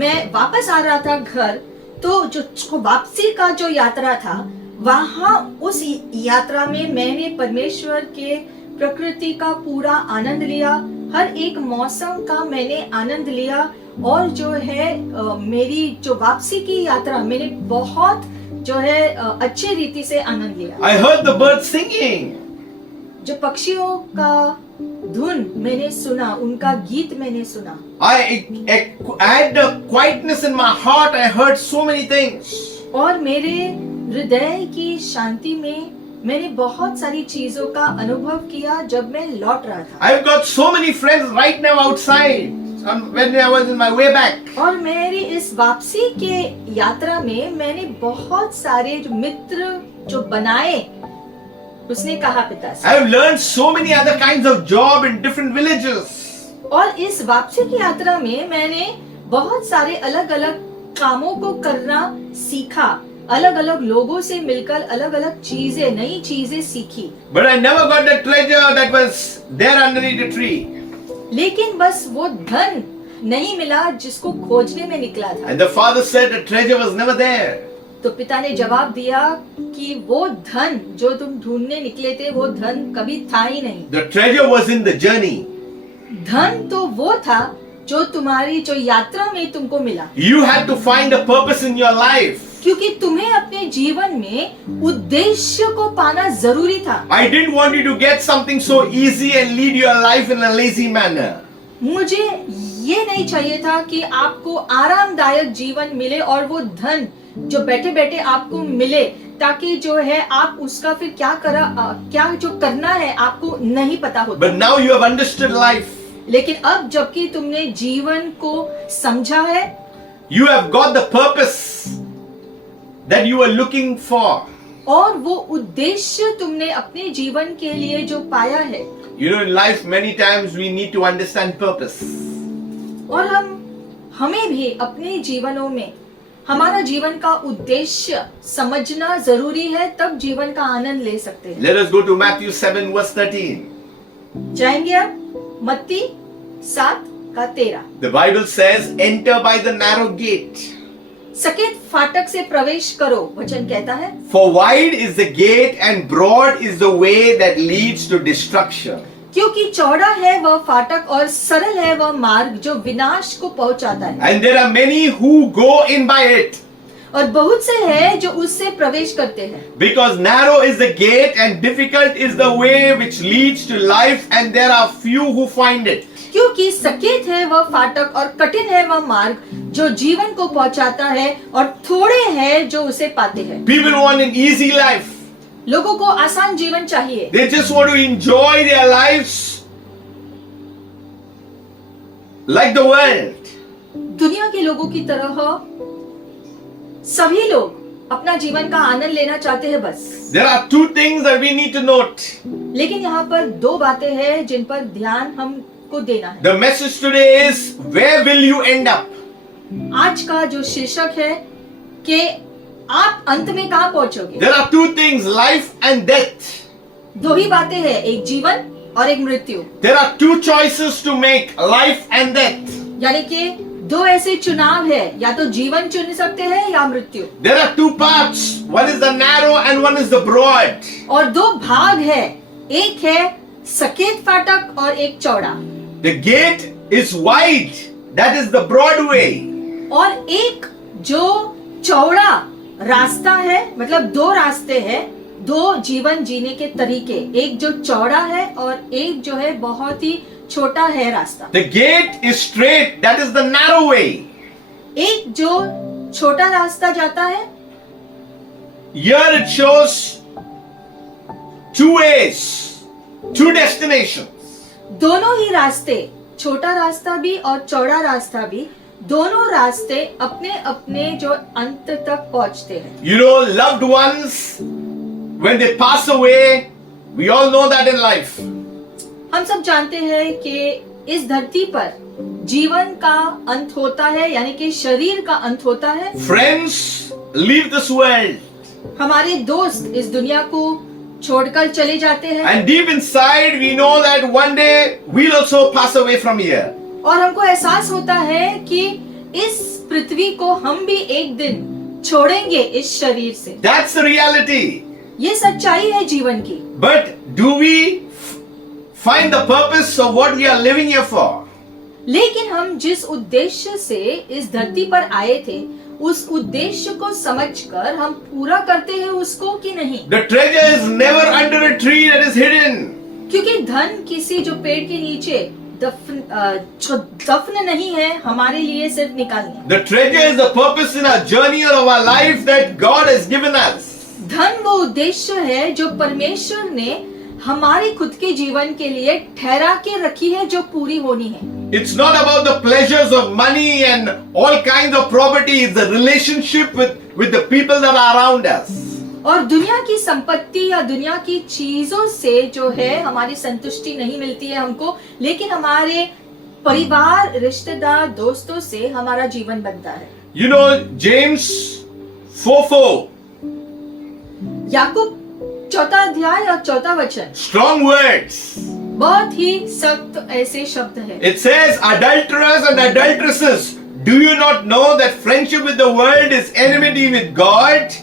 मैं वापस आ रहा था घर, तो जो वापसी का जो यात्रा था, वहाँ उस यात्रा में मैंने परमेश्वर के प्रकृति का पूरा आनंद लिया। हर एक मौसम का मैंने आनंद लिया और जो है मेरी जो वापसी की यात्रा मैंने बहुत जो है अच्छे रीति से आनंद लिया। I heard the birds singing. जो पक्षियों का धुन मैंने सुना, उनका गीत मैंने सुना। I had the quietness in my heart. I heard so many things. और मेरे हृदय की शांति में मैंने बहुत सारी चीजों का अनुभव किया जब मैं लौट रहा था। I've got so many friends right now outside. When I was in my way back. और मेरी इस वापसी के यात्रा में मैंने बहुत सारे जो मित्र जो बनाए, उसने कहा पिता से। I've learned so many other kinds of job in different villages. और इस वापसी की यात्रा में मैंने बहुत सारे अलग अलग कामों को करना सीखा, अलग अलग लोगों से मिलकर अलग अलग चीजें, नई चीजें सीखी। But I never got the treasure that was there underneath the tree. लेकिन बस वो धन नहीं मिला जिसको खोजने में निकला था। And the father said the treasure was never there. तो पिता ने जवाब दिया कि वो धन जो तुम ढूंढने निकले थे, वो धन कभी था ही नहीं। The treasure was in the journey. धन तो वो था जो तुम्हारी जो यात्रा में तुमको मिला। You had to find a purpose in your life. क्योंकि तुम्हें अपने जीवन में उद्देश्य को पाना जरूरी था। I didn't want you to get something so easy and lead your life in a lazy manner. मुझे ये नहीं चाहिए था कि आपको आरामदायक जीवन मिले और वो धन जो बैठे बैठे आपको मिले, ताकि जो है आप उसका फिर क्या जो करना है आपको नहीं पता होता। But now you have understood life. लेकिन अब जबकि तुमने जीवन को समझा है, You have got the purpose that you were looking for. और वो उद्देश्य तुमने अपने जीवन के लिए जो पाया है। You know, in life many times we need to understand purpose. और हमें भी अपने जीवनों में हमारा जीवन का उद्देश्य समझना जरूरी है, तब जीवन का आनंद ले सकते हैं। Let us go to Matthew 7 verse 13. जाएंगे अब मत्ती 7:13। The Bible says, "Enter by the narrow gate. सकेत फाटक से प्रवेश करो", वचन कहता है। For wide is the gate and broad is the way that leads to destruction." क्योंकि चौड़ा है वह फाटक और सरल है वह मार्ग जो विनाश को पहुंचाता है। And there are many who go in by it. और बहुत से हैं जो उससे प्रवेश करते हैं। Because narrow is the gate and difficult is the way which leads to life, and there are few who find it. क्योंकि सकेत है वह फाटक और कठिन है वह मार्ग जो जीवन को पहुंचाता है, और थोड़े हैं जो उसे पाते हैं। People want an easy life. लोगों को आसान जीवन चाहिए। They just want to enjoy their lives like the world. दुनिया के लोगों की तरह सभी लोग अपना जीवन का आनंद लेना चाहते हैं बस। There are two things that we need to note. लेकिन यहाँ पर 2 बातें हैं जिन पर ध्यान हमको देना है। The message today is, where will you end up? आज का जो शीर्षक है कि आप अंत में कहाँ पहुंचोगे। There are two things, life and death. 2 ही बातें हैं, एक जीवन और एक मृत्यु। There are two choices to make, life and death. यानी कि दो ऐसे चुनाव है, या तो जीवन चुन सकते हैं या मृत्यु। There are two paths. One is the narrow and one is the broad. और दो भाग है, एक है सकेत फाटक और एक चौड़ा, The gate is wide. That is the broad way. और एक जो चौड़ा रास्ता है, मतलब दो रास्ते हैं, दो जीवन जीने के तरीके, एक जो चौड़ा है और एक जो है बहुत ही छोटा है रास्ता। The gate is straight. That is the narrow way. एक जो छोटा रास्ता जाता है, Here it shows two ways, two destinations. दोनों ही रास्ते, छोटा रास्ता भी और चौड़ा रास्ता भी, दोनों रास्ते अपने अपने जो अंत तक पहुंचते हैं। You know, loved ones, when they pass away, we all know that in life. हम सब जानते हैं कि इस धरती पर जीवन का अंत होता है, यानी कि शरीर का अंत होता है। Friends leave this world, हमारे दोस्त इस दुनिया को छोड़कर चले जाते हैं, and deep inside we know that one day we'll also pass away from here. और हमको एहसास होता है कि इस पृथ्वी को हम भी एक दिन छोड़ेंगे इस शरीर से। That's the reality. ये सच्चाई है जीवन की। But do we find the purpose of what we are living here for? लेकिन हम जिस उद्देश्य से इस धरती पर आए थे, उस उद्देश्य को समझकर हम पूरा करते हैं उसको कि नहीं? The treasure is never under a tree that is hidden. क्योंकि धन किसी जो पेड़ के नीचे दफन नहीं है हमारे लिए सिर्फ निकालने। The treasure is the purpose in our journey of our life that God has given us. धन वो उद्देश्य है जो परमेश्वर ने हमारे खुद के जीवन के लिए ठहरा के रखी है, जो पूरी होनी है। It's not about the pleasures of money and all kinds of property. It's the relationship with the people that are around us. और दुनिया की संपत्ति या दुनिया की चीजों से जो है हमारी संतुष्टि नहीं मिलती है हमको, लेकिन हमारे परिवार, रिश्तेदार, दोस्तों से हमारा जीवन बनता है। You know, James 4:4. याकूब 4 अध्याय और 4 वचन, Strong words. बहुत ही सख्त ऐसे शब्द है। It says, adulterers and adulteresses, do you not know that friendship with the world is enmity with God?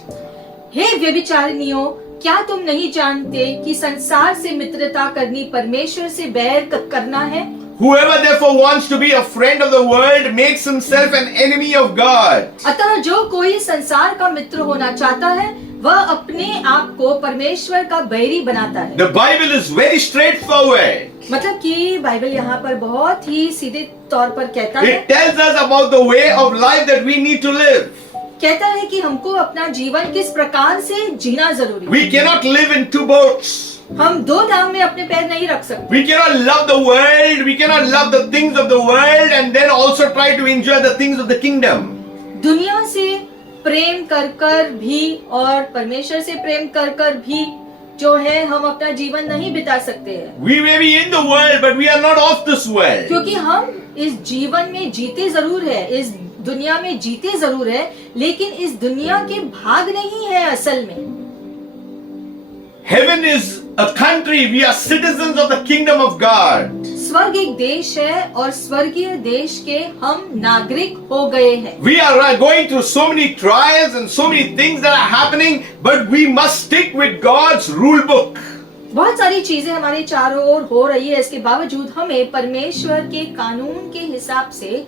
हे व्यभिचारिणियों, क्या तुम नहीं जानते कि संसार से मित्रता करनी परमेश्वर से बैर करना है? Whoever therefore wants to be a friend of the world makes himself an enemy of God. अतः जो कोई संसार का मित्र होना चाहता है, वह अपने आप को परमेश्वर का बैरी बनाता है। The Bible is very straightforward. मतलब कि बाइबल यहाँ पर बहुत ही सीधे तौर पर कहता है, It tells us about the way of life that we need to live. कहता है कि हमको अपना जीवन किस प्रकार से जीना जरूरी है। We cannot live in two boats. हम दो नाव में अपने पैर नहीं रख सकते। We cannot love the world, we cannot love the things of the world and then also try to enjoy the things of the kingdom. दुनिया से प्रेम कर कर भी और परमेश्वर से प्रेम कर कर भी जो है हम अपना जीवन नहीं बिता सकते हैं। We may be in the world but we are not of this world. क्योंकि हम इस जीवन में जीते जरूर है, इस दुनिया में जीते जरूर है, लेकिन इस दुनिया के भाग नहीं है असल में। Heaven is a country, we are citizens of the kingdom of God. स्वर्ग एक देश है और स्वर्गीय देश के हम नागरिक हो गए हैं। We are going through so many trials and so many things that are happening, but we must stick with God's rule book. बहुत सारी चीजें हमारे चारों ओर हो रही है, इसके बावजूद हमें परमेश्वर के कानून के हिसाब से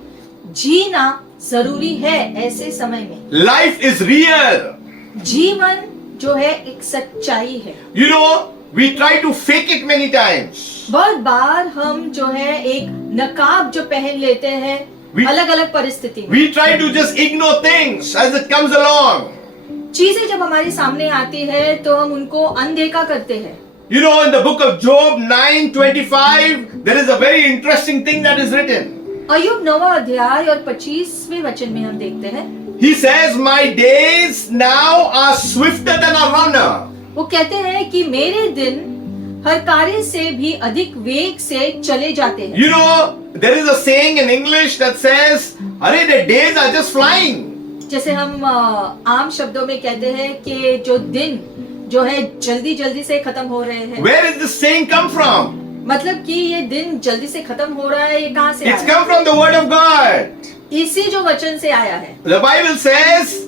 जीना जरूरी है। ऐसे समय में Life is real. जीवन जो है एक सच्चाई है। You know, we try to fake it many times. बहुत बार हम जो है एक नकाब जो पहन लेते हैं अलग अलग परिस्थिति में। We try to just ignore things as it comes along. चीजें जब हमारे सामने आती है तो हम उनको अनदेखा करते हैं। You know, in the book of Job 9:25, there is a very interesting thing that is written. अय्यूब 9वां अध्याय और 25वें वचन में हम देखते हैं, He says, my days now are swifter than a runner. वो कहते हैं कि मेरे दिन हर कार्य से भी अधिक वेग से चले जाते हैं। You know, there is a saying in English that says, "Arey, the days are just flying." जैसे हम आम शब्दों में कहते हैं कि जो दिन जो है जल्दी जल्दी से खत्म हो रहे हैं। Where does this saying come from? मतलब कि ये दिन जल्दी से खत्म हो रहा है, ये कहाँ से It's आ रहा come from the word of God. है? इसी जो वचन से आया है। The Bible says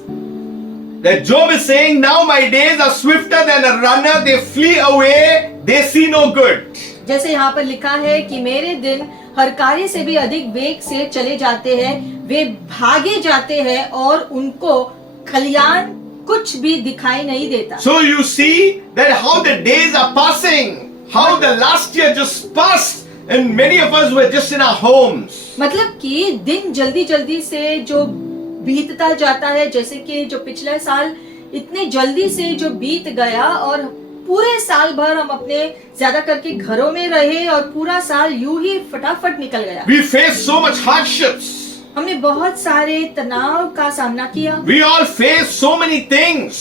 that Job is saying, now my days are swifter than a runner, they flee away, they see no good. जैसे यहाँ पर लिखा है कि मेरे दिन हर कार्य से भी अधिक वेग से चले जाते हैं, वे भागे जाते हैं और उनको कल्याण कुछ भी दिखाई नहीं देता। So you see that how the days are passing, how the last year just passed, and many of us were just in our homes. मतलब कि दिन जल्दी जल्दी से जो बीतता जाता है, जैसे कि जो पिछले साल इतने जल्दी से जो बीत गया और पूरे साल भर हम अपने ज्यादा करके घरों में रहे और पूरा साल यूं ही फटाफट निकल गया। We faced so much hardships. हमने बहुत सारे तनाव का सामना किया। We all faced so many things.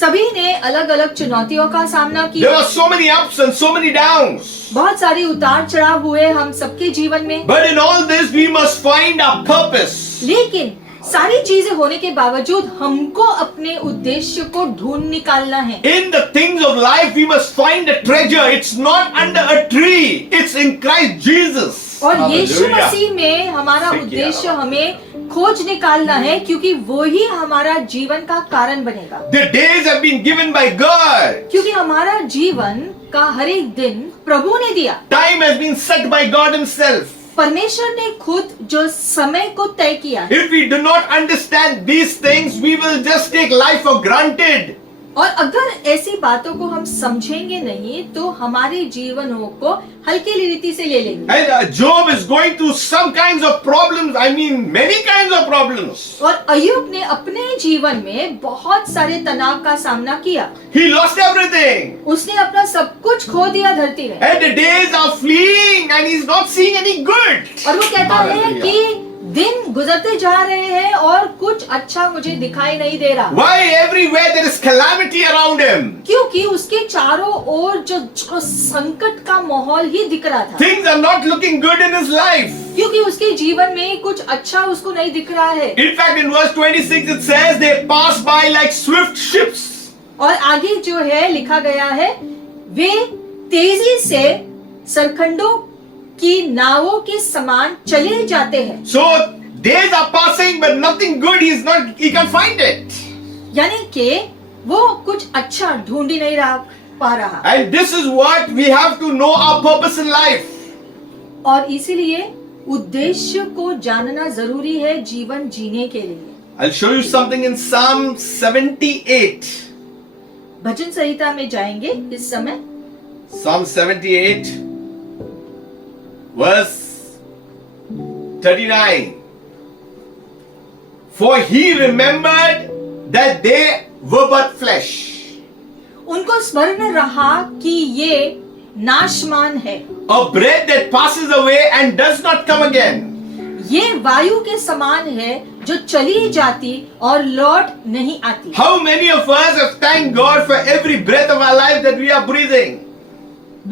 सभी ने अलग अलग चुनौतियों का सामना There किया। were so many ups and so many downs. बहुत सारी उतार चढ़ाव हुए हम सबके जीवन में। But in all this, we must find our purpose. लेकिन सारी चीजें होने के बावजूद हमको अपने उद्देश्य को ढूंढ निकालना है। In the things of life, we must find a treasure. It's not under a tree. It's in Christ Jesus. और यीशु Hallelujah. मसीह में हमारा उद्देश्य हमें खोज निकालना है, क्योंकि वो ही हमारा जीवन का कारण बनेगा। The days have been given by God. क्योंकि हमारा जीवन का हर एक दिन प्रभु ने दिया। Time has been set by God Himself. परमेश्वर ने खुद जो समय को तय किया है। If we do not understand these things, we will just take life for granted. और अगर ऐसी बातों को हम समझेंगे नहीं तो हमारे जीवनों को हल्की रीति से ले लेंगे। And Job is going through some kinds of problems. I mean, many kinds of problems. और अय्यूब ने अपने जीवन में बहुत सारे तनाव का सामना किया। He lost everything. उसने अपना सब कुछ खो दिया धरती में। And the days are fleeing and he's not seeing any good. और वो कहता है Hallelujah. कि दिन गुजरते जा रहे हैं और कुछ अच्छा मुझे दिखाई नहीं दे रहा। Why everywhere there is calamity around him? क्योंकि उसके चारों ओर जो संकट का माहौल ही दिख रहा था। Things are not looking good in his life. क्योंकि उसके जीवन में कुछ अच्छा उसको नहीं दिख रहा है। In fact, in verse 26 it says they pass by like swift ships. और आगे जो है लिखा गया है, वे तेजी से सरखंडों की नावों के समान चले जाते हैं। So days are passing but nothing good he can't find it. यानी कि वो कुछ अच्छा ढूंढ ही नहीं पा रहा। And this is what we have to know our purpose in life. और इसीलिए उद्देश्य को जानना जरूरी है जीवन जीने के लिए। I'll show you something in Psalm 78. भजन संहिता में जाएंगे इस समय। Psalm 78 verse 39. For he remembered that they were but flesh. उनको स्मरण रहा कि ये नाशमान है, A breath that passes away and does not come again. ये वायु के समान है जो चली जाती और लौट नहीं आती। How many of us have thanked God for every breath of our life that we are breathing?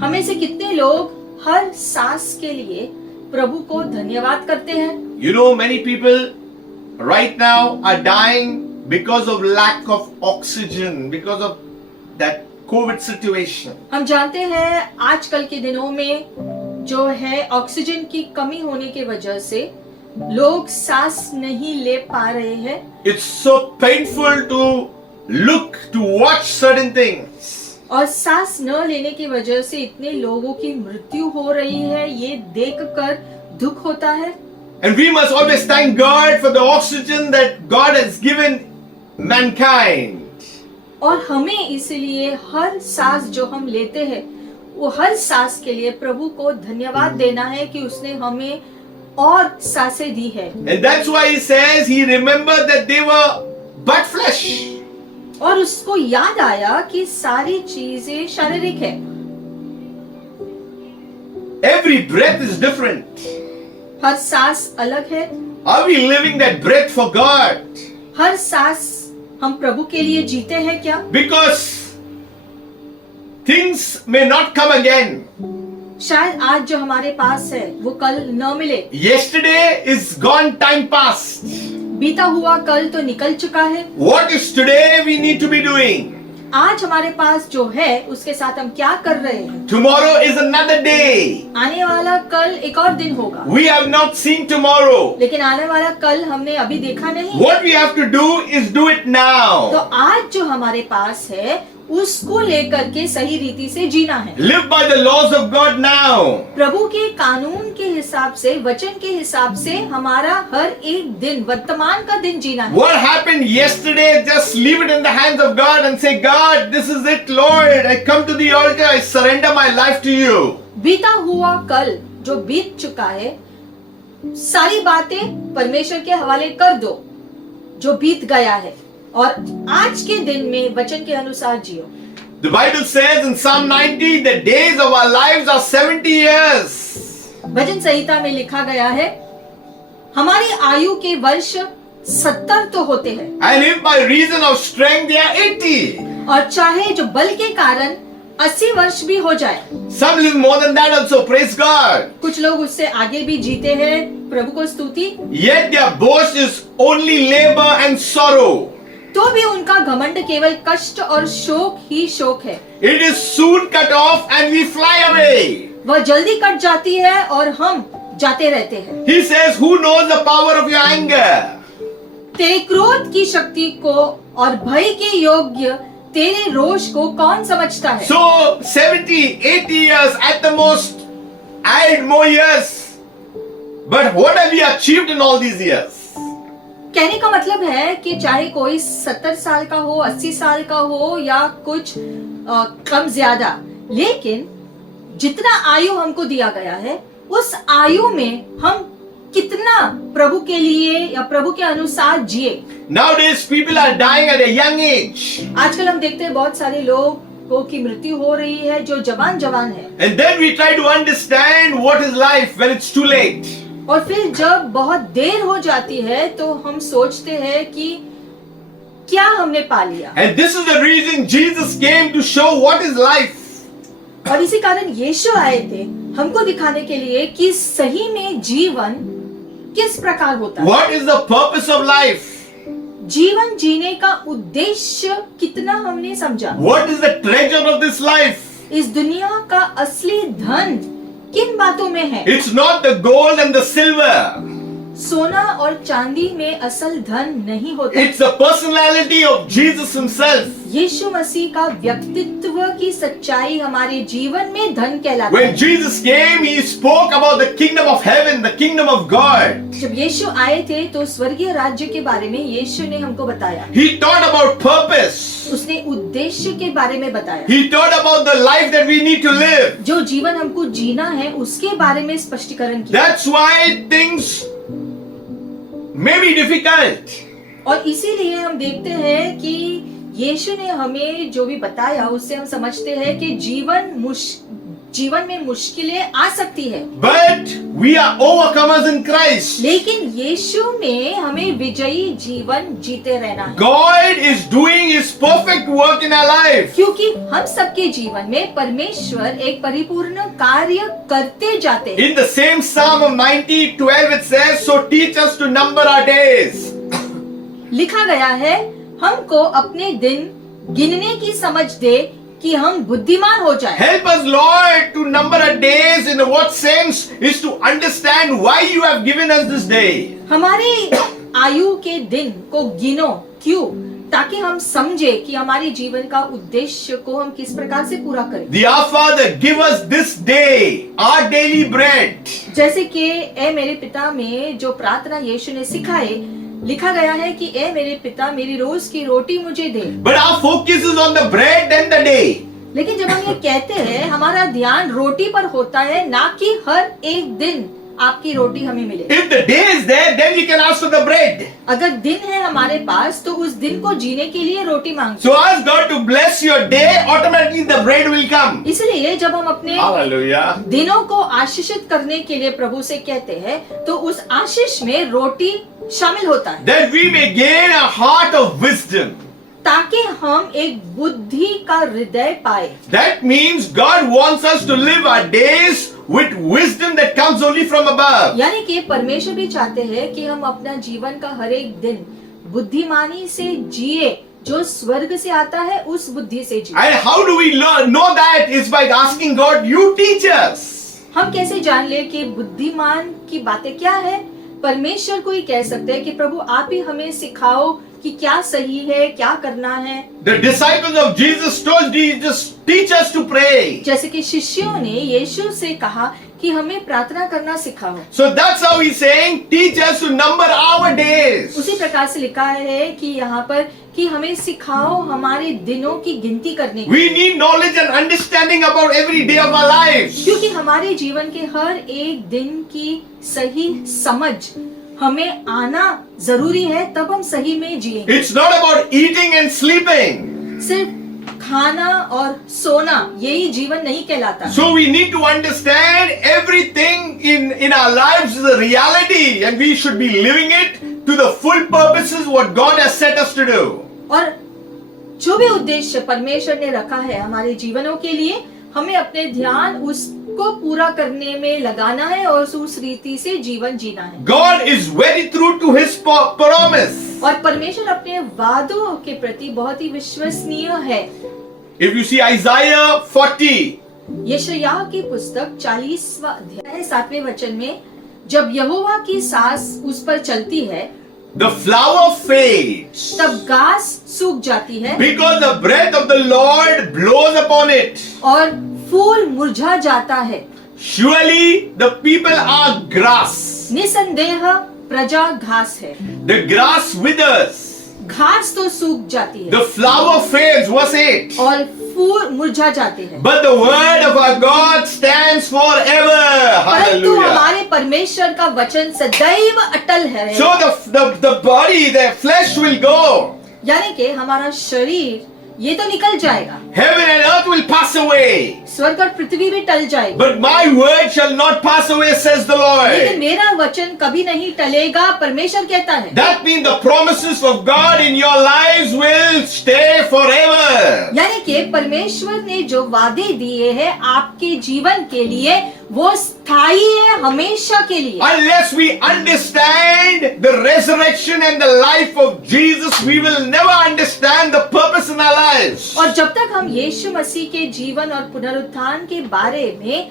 हमें से कितने लोग हर सांस के लिए प्रभु को धन्यवाद करते हैं। You know, many people right now are dying because of lack of oxygen, because of that COVID situation. हम जानते हैं आजकल के दिनों में जो है ऑक्सीजन की कमी होने की वजह से लोग सांस नहीं ले पा रहे हैं। It's so painful to look, to watch certain things. और सांस न लेने की वजह से इतने लोगों की मृत्यु हो रही है, ये देखकर दुख होता है। And we must always thank God for the oxygen that God has given mankind. और हमें इसलिए हर सांस जो हम लेते हैं वो हर सांस के लिए प्रभु को धन्यवाद देना है कि उसने हमें और सांसें दी है। And that's why he says he remembered that they were but flesh. और उसको याद आया कि सारी चीजें शारीरिक है। Every breath is different. हर सांस अलग है। Are we living that breath for God? हर सांस हम प्रभु के लिए जीते हैं क्या? Because things may not come again. शायद आज जो हमारे पास है वो कल न मिले। Yesterday is gone, time past. बीता हुआ कल तो निकल चुका है। What is today we need to be doing? आज हमारे पास जो है उसके साथ हम क्या कर रहे हैं। Tomorrow is another day. आने वाला कल एक और दिन होगा, We have not seen tomorrow. लेकिन आने वाला कल हमने अभी देखा नहीं। What we have to do is do it तो now. आज जो हमारे पास है उसको लेकर के सही रीति से जीना है। Live by the laws of God now. प्रभु के कानून के हिसाब से, वचन के हिसाब से हमारा हर एक दिन, वर्तमान का दिन जीना है। What happened yesterday, just leave it in the hands of God and say, God, this is it, Lord. I come to the altar. I surrender my life to you. बीता हुआ कल जो बीत चुका है, सारी बातें परमेश्वर के हवाले कर दो जो बीत गया है, और आज के दिन में वचन के अनुसार जियो। The Bible says in Psalm 90, the days of our lives are 70 years. भजन संहिता में लिखा गया है, हमारी आयु के वर्ष 70 तो होते हैं, And if by reason of strength they are 80. और चाहे जो बल के कारण 80 वर्ष भी हो जाए। Some live more than that also, praise God. कुछ लोग उससे आगे भी जीते हैं, प्रभु को स्तुति। Yet their boast is only labor and sorrow. तो भी उनका घमंड केवल कष्ट और शोक ही शोक है। It is soon cut off and we fly away. वह जल्दी कट जाती है और हम जाते रहते हैं। He says, who knows the power of your anger? तेरे क्रोध की शक्ति को और भय के योग्य तेरे रोष को कौन समझता है। So 70, 80 years at the most, add more years. But what have we achieved in all these years? कहने का मतलब है कि चाहे कोई 70 साल का हो, 80 साल का हो या कुछ कम ज्यादा, लेकिन जितना आयु हमको दिया गया है उस आयु में हम कितना प्रभु के लिए या प्रभु के अनुसार जिए। Nowadays people are dying at a young age. आजकल हम देखते हैं बहुत सारे लोगों की मृत्यु हो रही है जो जवान है, And then we try to understand what is life when it's too late. और फिर जब बहुत देर हो जाती है तो हम सोचते हैं कि क्या हमने पा लिया। And this is the reason Jesus came to show what is life. और इसी कारण यीशु आए थे हमको दिखाने के लिए कि सही में जीवन किस प्रकार होता है। What is the purpose of life? जीवन जीने का उद्देश्य कितना हमने समझा। What is the treasure of this life? इस दुनिया का असली धन किन बातों में है। It's not the gold and the silver. सोना और चांदी में असल धन नहीं होता। It's the personality of Jesus himself. यीशु मसीह का व्यक्तित्व की सच्चाई हमारे जीवन में धन कहलाता When है। Jesus came, he spoke about the kingdom of heaven, the kingdom of God. जब यीशु आए थे तो स्वर्गीय राज्य के बारे में यीशु ने हमको बताया। He taught about purpose. उसने उद्देश्य के बारे में बताया। He taught about the life that we need to live. जो जीवन हमको जीना है उसके बारे में स्पष्टीकरण किया। That's why things may be difficult. और इसीलिए हम देखते हैं कि यीशु ने हमें जो भी बताया उससे हम समझते हैं कि जीवन में मुश्किलें आ सकती है, But we are overcomers in Christ. लेकिन यीशु में हमें विजयी जीवन जीते रहना है। God is doing his perfect work in our life. क्योंकि हम सबके जीवन में परमेश्वर एक परिपूर्ण कार्य करते जाते हैं। In the same Psalm of 90:12 it says, so teach us to number our days. लिखा गया है, हमको अपने दिन गिनने की समझ दे कि हम बुद्धिमान हो जाए। Help us, Lord, to number our days. In what sense is to understand why you have given us this day. हमारे आयु के दिन को गिनो, क्यों? ताकि हम समझे कि हमारे जीवन का उद्देश्य को हम किस प्रकार से पूरा करें। The Our Father, give us this day our daily bread. जैसे कि ए मेरे पिता में जो प्रार्थना यीशु ने सिखाए, लिखा गया है कि ए मेरे पिता मेरी रोज की रोटी मुझे दे। But our focus is on the bread and the day. लेकिन जब हम ये कहते हैं हमारा ध्यान रोटी पर होता है, ना कि हर एक दिन आपकी रोटी हमें मिले। If the day is there, then we can ask for the bread. अगर दिन है हमारे पास तो उस दिन को जीने के लिए रोटी मांगते। So ask God to bless your day, automatically the bread will come. इसलिए जब हम अपने Hallelujah. दिनों को आशीषित करने के लिए प्रभु से कहते हैं तो उस आशीष में रोटी शामिल होता है, That we may gain a heart of wisdom. ताकि हम एक बुद्धि का हृदय पाए। That means God wants us to live our days with wisdom that comes only from above. यानी कि परमेश्वर भी चाहते हैं कि हम अपना जीवन का हर एक दिन बुद्धिमानी से जिए जो स्वर्ग से आता है उस बुद्धि से जियो। And how do we know that? Is by asking God, you teach us. हम कैसे जान ले कि बुद्धिमान की बातें क्या है? परमेश्वर को ही कह सकते हैं कि प्रभु आप ही हमें सिखाओ कि क्या सही है, क्या करना है। The disciples of Jesus told Jesus, teach us to pray. जैसे कि शिष्यों ने यीशु से कहा कि हमें प्रार्थना करना सिखाओ। So that's how he's saying, teach us to number our days. उसी प्रकार से लिखा है कि यहाँ पर कि हमें सिखाओ हमारे दिनों की गिनती करने की। We need knowledge and understanding about every day of our lives. क्योंकि हमारे जीवन के हर एक दिन की सही समझ हमें आना जरूरी है, तब हम सही में जिएंगे। It's not about eating and sleeping. सिर्फ खाना और सोना यही जीवन नहीं कहलाता। So we need to understand everything in our lives is a reality, and we should be living it to the full purposes what God has set us to do. और जो भी उद्देश्य परमेश्वर ने रखा है हमारे जीवनों के लिए, हमें अपने ध्यान उसको पूरा करने में लगाना है और उस रीति से जीवन जीना है। God is very true to His promise. और परमेश्वर अपने वादों के प्रति बहुत ही विश्वसनीय है। If you see Isaiah 40, यशायाह की पुस्तक 40वां अध्याय 7वें वचन में, जब यहोवा की सांस उस पर चलती है the flower fades तब घास सूख जाती है because the breath of the Lord blows upon it. और फूल मुरझा जाता है। Surely the people are grass. निसंदेह प्रजा घास है। The grass withers. घास तो सूख जाती है The flower fades, verse 8. और फूल मुरझा जाते हैं, But the word of our God stands forever. परंतु Hallelujah. हमारे परमेश्वर का वचन सदैव अटल है। So the body, the flesh will go. यानी कि हमारा शरीर ये तो निकल जाएगा, Heaven and earth will pass away. स्वर्ग और पृथ्वी भी टल जाएगी, But my word shall not pass away, says the लेकिन Lord. मेरा वचन कभी नहीं टलेगा, परमेश्वर कहता है। That means the promises of God in your lives will stay forever. यानी कि परमेश्वर ने जो वादे दिए हैं आपके जीवन के लिए वो स्थायी है, हमेशा के लिए। Unless we understand the resurrection and the life of Jesus, we will never understand the purpose in our lives. और जब तक हम यीशु मसीह के जीवन और पुनरुत्थान के बारे में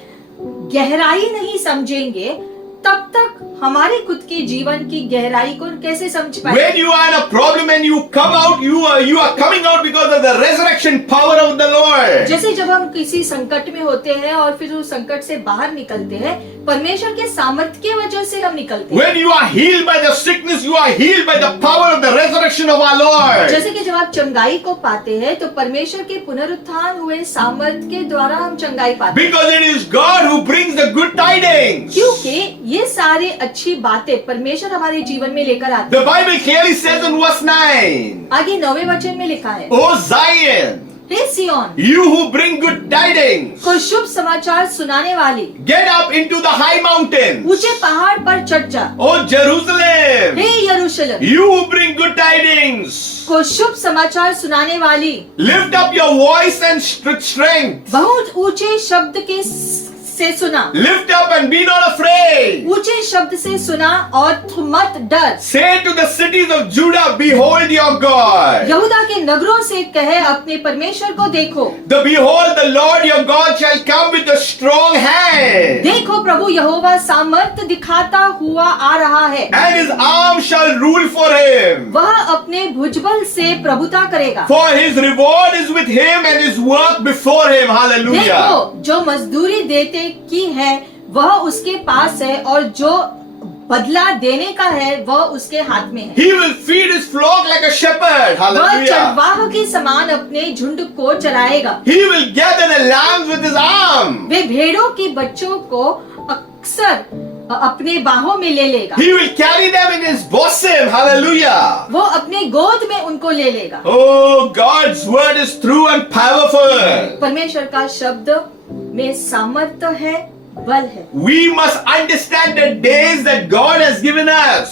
गहराई नहीं समझेंगे, तब तक हमारे खुद के जीवन की गहराई को कैसे समझ पाएंगे? When you are in a problem and you come out, you are coming out because of the resurrection power of the Lord. जैसे जब हम किसी संकट में होते हैं और फिर उस संकट से बाहर निकलते हैं, परमेश्वर के सामर्थ्य की वजह से हम निकलते हैं। When you are healed by the sickness, you are healed by the power of the resurrection of our Lord. जैसे कि जब आप चंगाई को पाते हैं तो परमेश्वर के पुनरुत्थान हुए सामर्थ्य के द्वारा हम चंगाई पाते हैं, Because it is God who brings the good tidings. क्योंकि ये सारे अच्छी बातें परमेश्वर हमारे जीवन में लेकर आते The Bible clearly says in verse 9, हैं। आगे 9वें वचन में लिखा है, O Zion, hey Zion, you who bring good tidings, को शुभ समाचार सुनाने वाली, get up into the high mountains. ऊंचे पहाड़ पर चढ़ जा। O Jerusalem, हे यरूशलेम, you who bring good tidings, को शुभ समाचार सुनाने वाली, lift up your voice and strength. बहुत ऊंचे शब्द से सुना, Lift up and be not afraid. ऊंचे शब्द से सुना और मत डर। Say to the cities of Judah, behold your God. यहूदा के नगरों से कहे अपने परमेश्वर को देखो। Behold, the Lord your God shall come with a strong hand, देखो प्रभु यहोवा सामर्थ्य दिखाता हुआ आ रहा है, and his arm shall rule for him. वह अपने भुजबल से प्रभुता करेगा। For his reward is with him and his work before him. Hallelujah. देखो जो मजदूरी देते की है वह उसके पास है और जो बदला देने का है वह उसके हाथ में है। He will feed his flock like a shepherd. वह Hallelujah. चरवाह के समान अपने झुंड को चराएगा। He will gather the lambs with his arm. वे भेड़ों के बच्चों को अक्सर अपने बाहों में ले लेगा। He will carry them in his bosom. Hallelujah. वो अपने गोद में उनको ले लेगा। Oh, God's word is true and powerful. परमेश्वर का शब्द में सामर्थ्य है, बल है। We must understand the days that God has given us.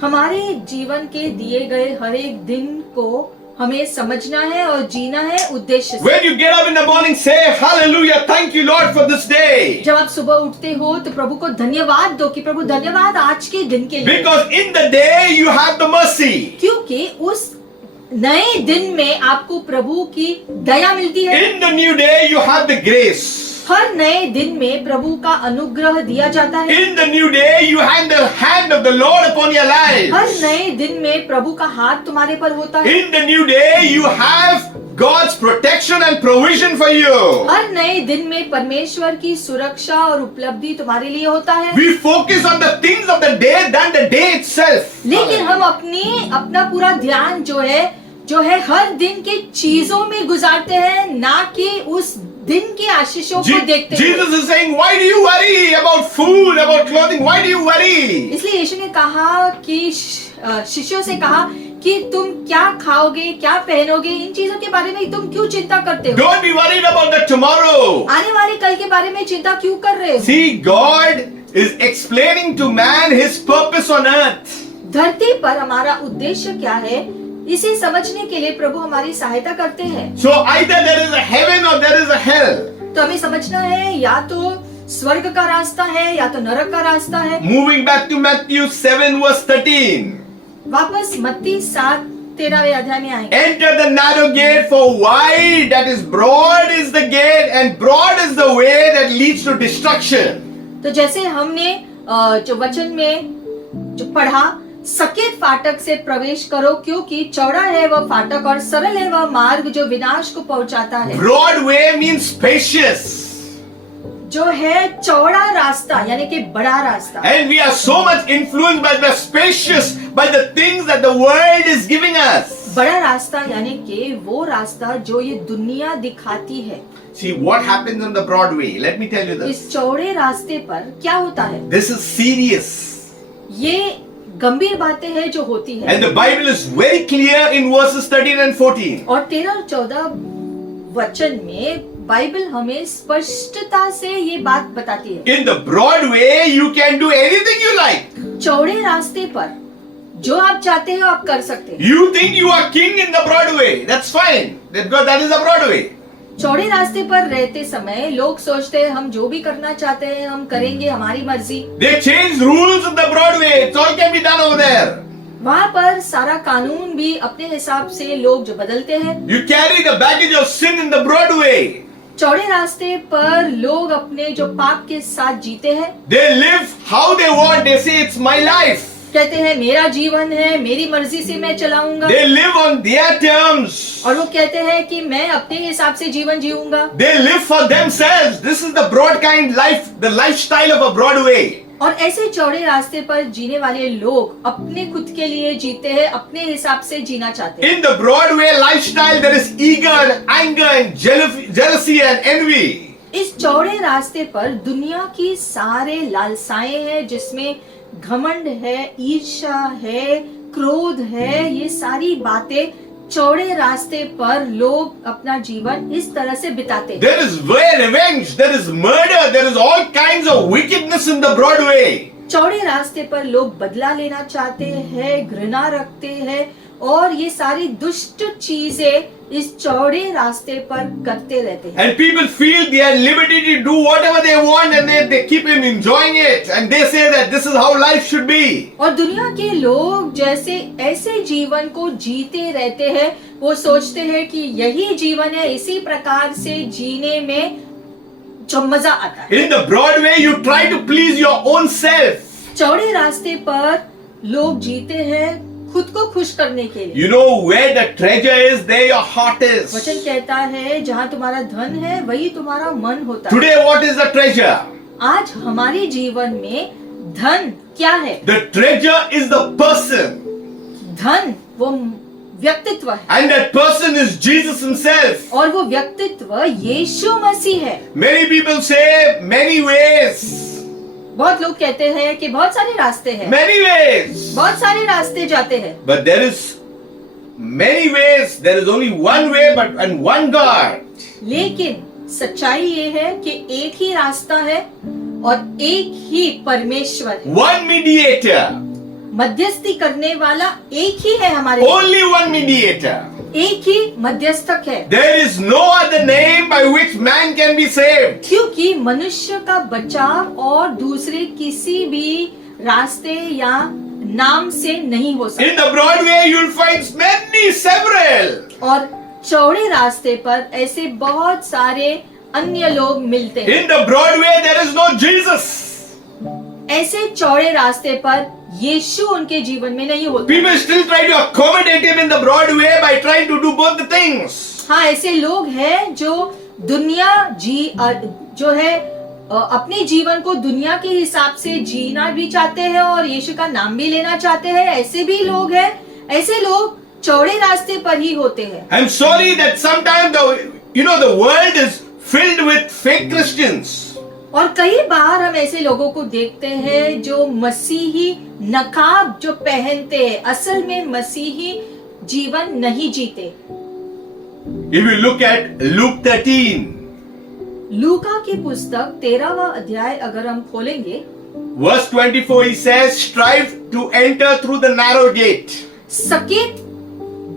हमारे जीवन के दिए गए हर एक दिन को हमें समझना है और जीना है उद्देश्य से। When you get up in the morning, say hallelujah, thank you Lord for this day. जब आप सुबह उठते हो तो प्रभु को धन्यवाद दो कि प्रभु धन्यवाद आज के दिन के लिए, Because in the day you have the mercy. क्योंकि उस नए दिन में आपको प्रभु की दया मिलती है। In the new day, you have the grace. हर नए दिन में प्रभु का अनुग्रह दिया जाता है। In the new day, you have the hand of the Lord upon your life. हर नए दिन में प्रभु का हाथ तुम्हारे पर होता है। In the new day, you have God's protection and provision for you. हर नए दिन में परमेश्वर की सुरक्षा और उपलब्धि तुम्हारे लिए होता है। We focus on the things of the day than the day itself. लेकिन हम अपना पूरा ध्यान जो है हर दिन की चीजों में गुजारते हैं, ना कि उस दिन की आशीषों को देखते हैं। Jesus is saying, why do you worry about food, about clothing? Why do you worry? इसलिए यीशु ने कहा कि शिष्यों से कहा कि तुम क्या खाओगे, क्या पहनोगे, इन चीजों के बारे में तुम क्यों चिंता करते हो? Don't be worried about the tomorrow. आने वाले कल के बारे में चिंता क्यों कर रहे हो? See, God is explaining to man his purpose on earth. धरती पर हमारा उद्देश्य क्या है, इसे समझने के लिए प्रभु हमारी सहायता करते हैं। So either there is a heaven or there is a hell. तो हमें समझना है या तो स्वर्ग का रास्ता है या तो नरक का रास्ता है। Moving back to Matthew 7 verse 13. वापस मत्ती 7:13 अध्याय में आएंगे। Enter the narrow gate, for wide that is broad is the gate and broad is the way that leads to destruction. तो जैसे हमने जो वचन में जो पढ़ा, सकेत फाटक से प्रवेश करो, क्योंकि चौड़ा है वह फाटक और सरल है वह मार्ग जो विनाश को पहुंचाता है। Broad way means spacious. जो है चौड़ा रास्ता यानी कि बड़ा रास्ता। And we are so much influenced by the spacious, by the things that the world is giving us. बड़ा रास्ता यानी कि वो रास्ता जो ये दुनिया दिखाती है। See what happens on the broad way. Let me tell you this. इस चौड़े रास्ते पर क्या होता है? This is serious. ये गंभीर बातें हैं जो होती है। And the Bible is very clear in verses 13 and 14. और 13 और 14 वचन में बाइबल हमें स्पष्टता से ये बात बताती है। In the broad way, you can do anything you like. चौड़े रास्ते पर जो आप चाहते हो आप कर सकते हैं। You think you are king in the broad way. That's fine. That is the broad way. चौड़े रास्ते पर रहते समय लोग सोचते हैं हम जो भी करना चाहते हैं हम करेंगे, हमारी मर्जी। They change rules in the broad way. It all can be done over there. वहाँ पर सारा कानून भी अपने हिसाब से लोग जो बदलते हैं। You carry the baggage of sin in the broad way. चौड़े रास्ते पर लोग अपने जो पाप के साथ जीते हैं। They live how they want. They say it's my life. कहते हैं मेरा जीवन है, मेरी मर्जी से मैं चलाऊंगा। They live on their terms. और वो कहते हैं कि मैं अपने हिसाब से जीवन जीऊंगा। They live for themselves. This is the broad kind life, the lifestyle of a broad way. और ऐसे चौड़े रास्ते पर जीने वाले लोग अपने खुद के लिए जीते हैं, अपने हिसाब से जीना चाहते हैं। In the broad way lifestyle, there is eager anger and jealousy and envy. इस चौड़े रास्ते पर दुनिया की सारे लालसाएं हैं, जिसमें घमंड है, ईर्ष्या है, क्रोध है। ये सारी बातें चौड़े रास्ते पर लोग अपना जीवन इस तरह से बिताते हैं। There is revenge, there is murder, there is all kinds of wickedness in the broad way. चौड़े रास्ते पर लोग बदला लेना चाहते हैं, घृणा रखते हैं और ये सारी दुष्ट चीजें इस चौड़े रास्ते पर करते रहते हैं। And people feel they are liberty to do whatever they want and they keep on enjoying it and they say that this is how life should be. और दुनिया के लोग जैसे ऐसे जीवन को जीते रहते हैं, वो सोचते हैं कि यही जीवन है, इसी प्रकार से जीने में जो मजा आता है। In the broad way you try to please your own self. चौड़े रास्ते पर लोग जीते हैं खुद को खुश करने के लिए। You know where the treasure is, there your heart is. वचन कहता है जहाँ तुम्हारा धन है वही तुम्हारा मन होता है। Today what is the treasure? आज हमारे जीवन में धन क्या है? The treasure is the person. धन वो व्यक्तित्व है And that person is Jesus himself. और वो व्यक्तित्व यीशु मसीह है। Many people say many ways. बहुत लोग कहते हैं कि बहुत सारे रास्ते हैं, Many ways. बहुत सारे रास्ते जाते हैं, But there is many ways. There is only one way and one God. लेकिन सच्चाई ये है कि एक ही रास्ता है और एक ही परमेश्वर है। One mediator. मध्यस्थी करने वाला एक ही है हमारे लिए। Only one mediator. एक ही मध्यस्थक है, There is no other name by which man can be saved. क्योंकि मनुष्य का बचाव और दूसरे किसी भी रास्ते या नाम से नहीं हो सकता। In the broad way, you'll find many, several. और चौड़े रास्ते पर ऐसे बहुत सारे अन्य लोग मिलते हैं। In the broad way, there is no Jesus. ऐसे चौड़े रास्ते पर यीशु उनके जीवन में नहीं होते। People still try to accommodate him in the broad way by trying to do both the things. हाँ, ऐसे लोग हैं जो दुनिया जो है अपने जीवन को दुनिया के हिसाब से जीना भी चाहते हैं और यीशु का नाम भी लेना चाहते हैं। ऐसे भी लोग हैं। ऐसे लोग चौड़े रास्ते पर ही होते हैं। I'm sorry that sometimes the world is filled with fake Christians. और कई बार हम ऐसे लोगों को देखते हैं जो मसीही नकाब जो पहनते हैं, असल में मसीही जीवन नहीं जीते। If you look at Luke 13, लूका की पुस्तक 13वां अध्याय अगर हम खोलेंगे, verse 24, he says, strive to enter through the narrow gate. सकेत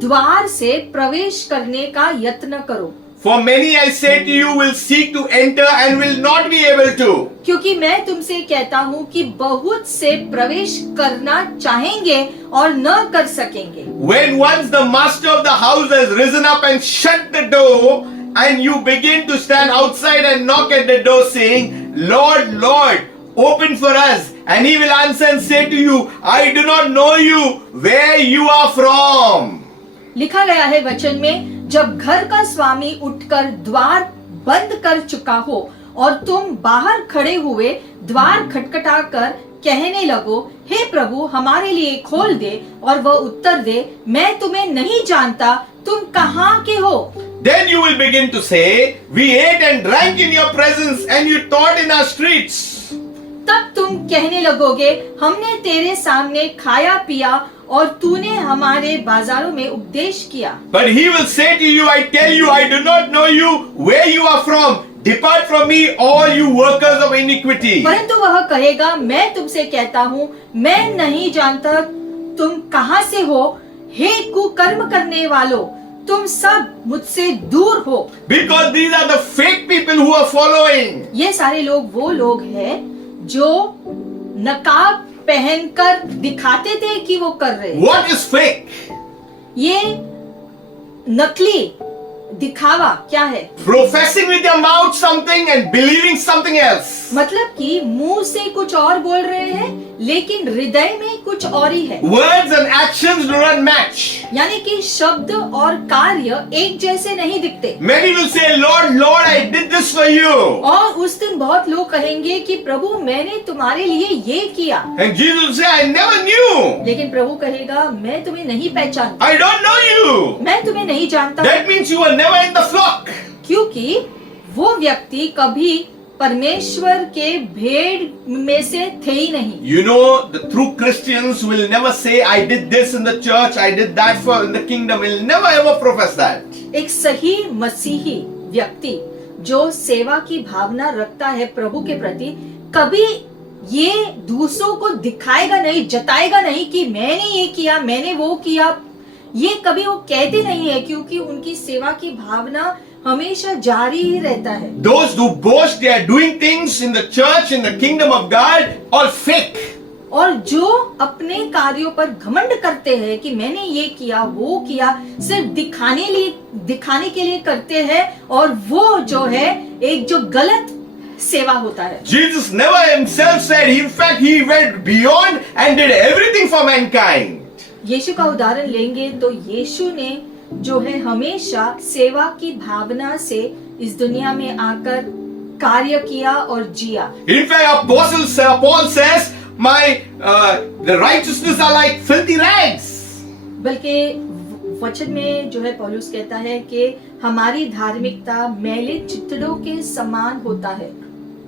द्वार से प्रवेश करने का यत्न करो, For many, I say to you, will seek to enter and will not be able to. क्योंकि मैं तुमसे कहता हूँ कि बहुत से प्रवेश करना चाहेंगे और न कर सकेंगे। When once the master of the house has risen up and shut the door, and you begin to stand outside and knock at the door saying, Lord, Lord, open for us. And he will answer and say to you, I do not know you, where you are from. लिखा गया है वचन में, जब घर का स्वामी उठकर द्वार बंद कर चुका हो और तुम बाहर खड़े हुए द्वार खटखटाकर कहने लगो, हे प्रभु हमारे लिए खोल दे, और वह उत्तर दे, मैं तुम्हें नहीं जानता, तुम कहाँ के हो? Then you will begin to say, we ate and drank in your presence and you taught in our streets. तब तुम कहने लगोगे, हमने तेरे सामने खाया पिया और तूने हमारे बाजारों में उपदेश किया। But he will say to you, I tell you, I do not know you, where you are from. Depart from me, all you workers of iniquity. परंतु वह कहेगा, मैं तुमसे कहता हूँ, मैं नहीं जानता तुम कहाँ से हो, हे कुकर्म करने वालों, तुम सब मुझसे दूर हो। Because these are the fake people who are following. ये सारे लोग वो लोग हैं जो नकाब पहनकर दिखाते थे कि वो कर रहे हैं। What is fake? ये नकली दिखावा क्या है? Professing with your mouth something and believing something else. मतलब कि मुंह से कुछ और बोल रहे हैं लेकिन हृदय में कुछ और ही है। Words and actions do not match. यानी कि शब्द और कार्य एक जैसे नहीं दिखते। Many will say, Lord, Lord, I did this for you. और उस दिन बहुत लोग कहेंगे कि प्रभु मैंने तुम्हारे लिए ये किया। And Jesus will say, I never knew. लेकिन प्रभु कहेगा, मैं तुम्हें नहीं पहचानता, I don't know you. मैं तुम्हें नहीं जानता। That means you were never in the flock. क्योंकि वो व्यक्ति कभी परमेश्वर के भेड़ में से थे ही नहीं। You know, the true Christians will never say, I did this in the church, I did that for in the kingdom. Will never ever profess that. एक सही मसीही व्यक्ति जो सेवा की भावना रखता है प्रभु के प्रति, कभी ये दूसरों को दिखाएगा नहीं, जताएगा नहीं कि मैंने ये किया, मैंने वो किया। ये कभी वो कहते नहीं है, क्योंकि उनकी सेवा की भावना हमेशा जारी ही रहता है। Those who boast they are doing things in the church, in the kingdom of God, all fake. और जो अपने कार्यों पर घमंड करते हैं कि मैंने ये किया वो किया, सिर्फ दिखाने के लिए करते हैं, और वो जो है एक जो गलत सेवा होता है। Jesus never himself said, in fact he went beyond and did everything for mankind. यीशु का उदाहरण लेंगे तो यीशु ने जो है हमेशा सेवा की भावना से इस दुनिया में आकर कार्य किया और जिया। In fact, Paul says, the righteousness are like filthy rags. बल्कि वचन में जो है पौलुस कहता है कि हमारी धार्मिकता मैले चितड़ों के समान होता है।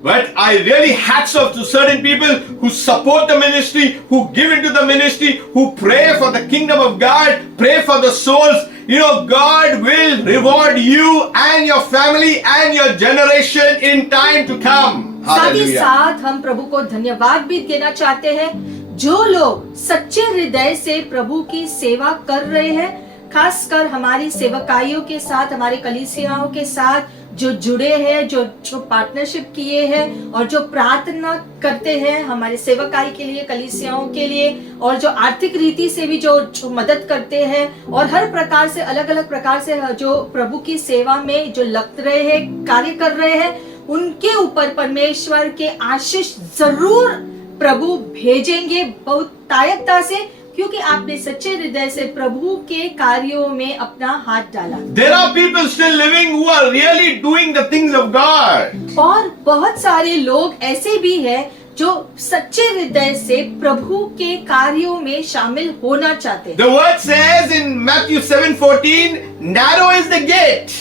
But I really hats off to certain people who support the ministry, who give into the ministry, who pray for the kingdom of God, pray for the souls. You know, God will reward you and your family and your generation in time to come. साथ ही Hallelujah. साथ हम प्रभु को धन्यवाद भी देना चाहते हैं, जो लोग सच्चे हृदय से प्रभु की सेवा कर रहे हैं, खासकर हमारी सेवकाइयों के साथ, हमारी कलीसियाओं के साथ जो जुड़े हैं, जो पार्टनरशिप किए हैं और जो प्रार्थना करते हैं हमारे सेवकाई के लिए, कलीसियाओं के लिए, और जो आर्थिक रीति से भी जो मदद करते हैं और हर प्रकार से अलग अलग प्रकार से जो प्रभु की सेवा में जो लग रहे हैं, कार्य कर रहे हैं, उनके ऊपर परमेश्वर के आशीष जरूर प्रभु भेजेंगे बहुत तायकता से, क्योंकि आपने सच्चे हृदय से प्रभु के कार्यों में अपना हाथ डाला। There are people still living who are really doing the things of God. और बहुत सारे लोग ऐसे भी हैं जो सच्चे हृदय से प्रभु के कार्यों में शामिल होना चाहते हैं। The word says in Matthew 7:14, narrow is the gate.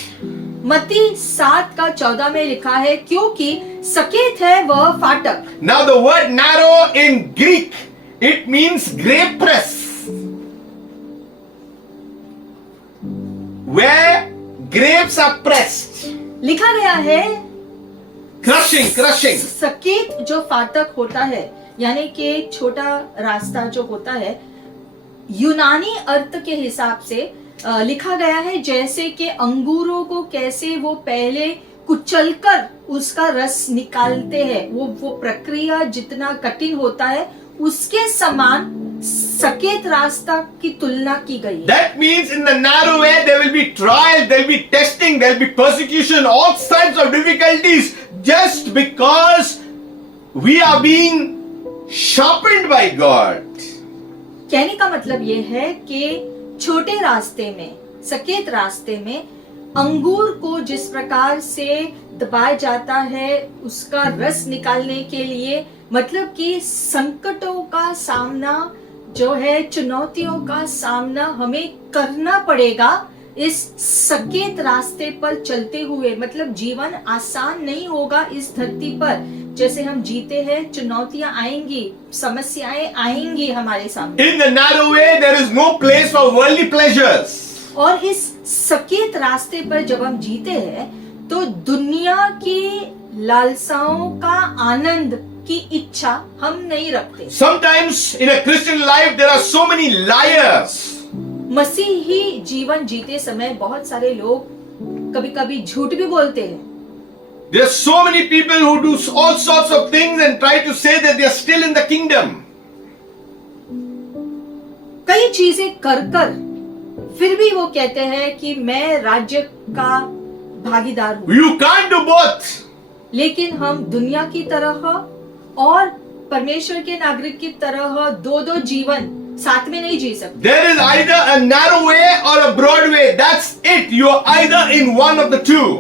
मत्ती 7:14 में लिखा है, क्योंकि सकेत है वह फाटक। Now the word narrow in Greek, it means grape press, where grapes are pressed. लिखा गया है Crushing. सकेत जो फाटक होता है, यानी कि छोटा रास्ता जो होता है, यूनानी अर्थ के हिसाब से लिखा गया है जैसे कि अंगूरों को कैसे वो पहले कुचलकर उसका रस निकालते हैं, वो प्रक्रिया जितना कठिन होता है उसके समान सकेत रास्ता की तुलना की गई है। That means in the narrow way there will be trial, there will be testing, there will be persecution, all kinds of difficulties, just because we are being sharpened by God. कहने का मतलब ये है कि छोटे रास्ते में, सकेत रास्ते में अंगूर को जिस प्रकार से दबाया जाता है उसका रस निकालने के लिए, मतलब कि संकटों का सामना जो है, चुनौतियों का सामना हमें करना पड़ेगा इस सकेत रास्ते पर चलते हुए। मतलब जीवन आसान नहीं होगा इस धरती पर, जैसे हम जीते हैं चुनौतियां आएंगी, समस्याएं आएंगी हमारे सामने। In the narrow way there is no place for worldly pleasures. और इस सकेत रास्ते पर जब हम जीते हैं तो दुनिया की लालसाओं का आनंद की इच्छा हम नहीं रखते। Sometimes in a Christian life there are so many liars. मसीही जीवन जीते समय बहुत सारे लोग कभी कभी झूठ भी बोलते हैं। There are so many people who do all sorts of things and try to say that they are still in the kingdom. कई चीजें कर कर फिर भी वो कहते हैं कि मैं राज्य का भागीदार हूँ। You can't do both. लेकिन हम दुनिया की तरह और परमेश्वर के नागरिक की तरह दो जीवन साथ में नहीं जी सकते। There is either a narrow way or a broad way. That's it. You are either in one of the two.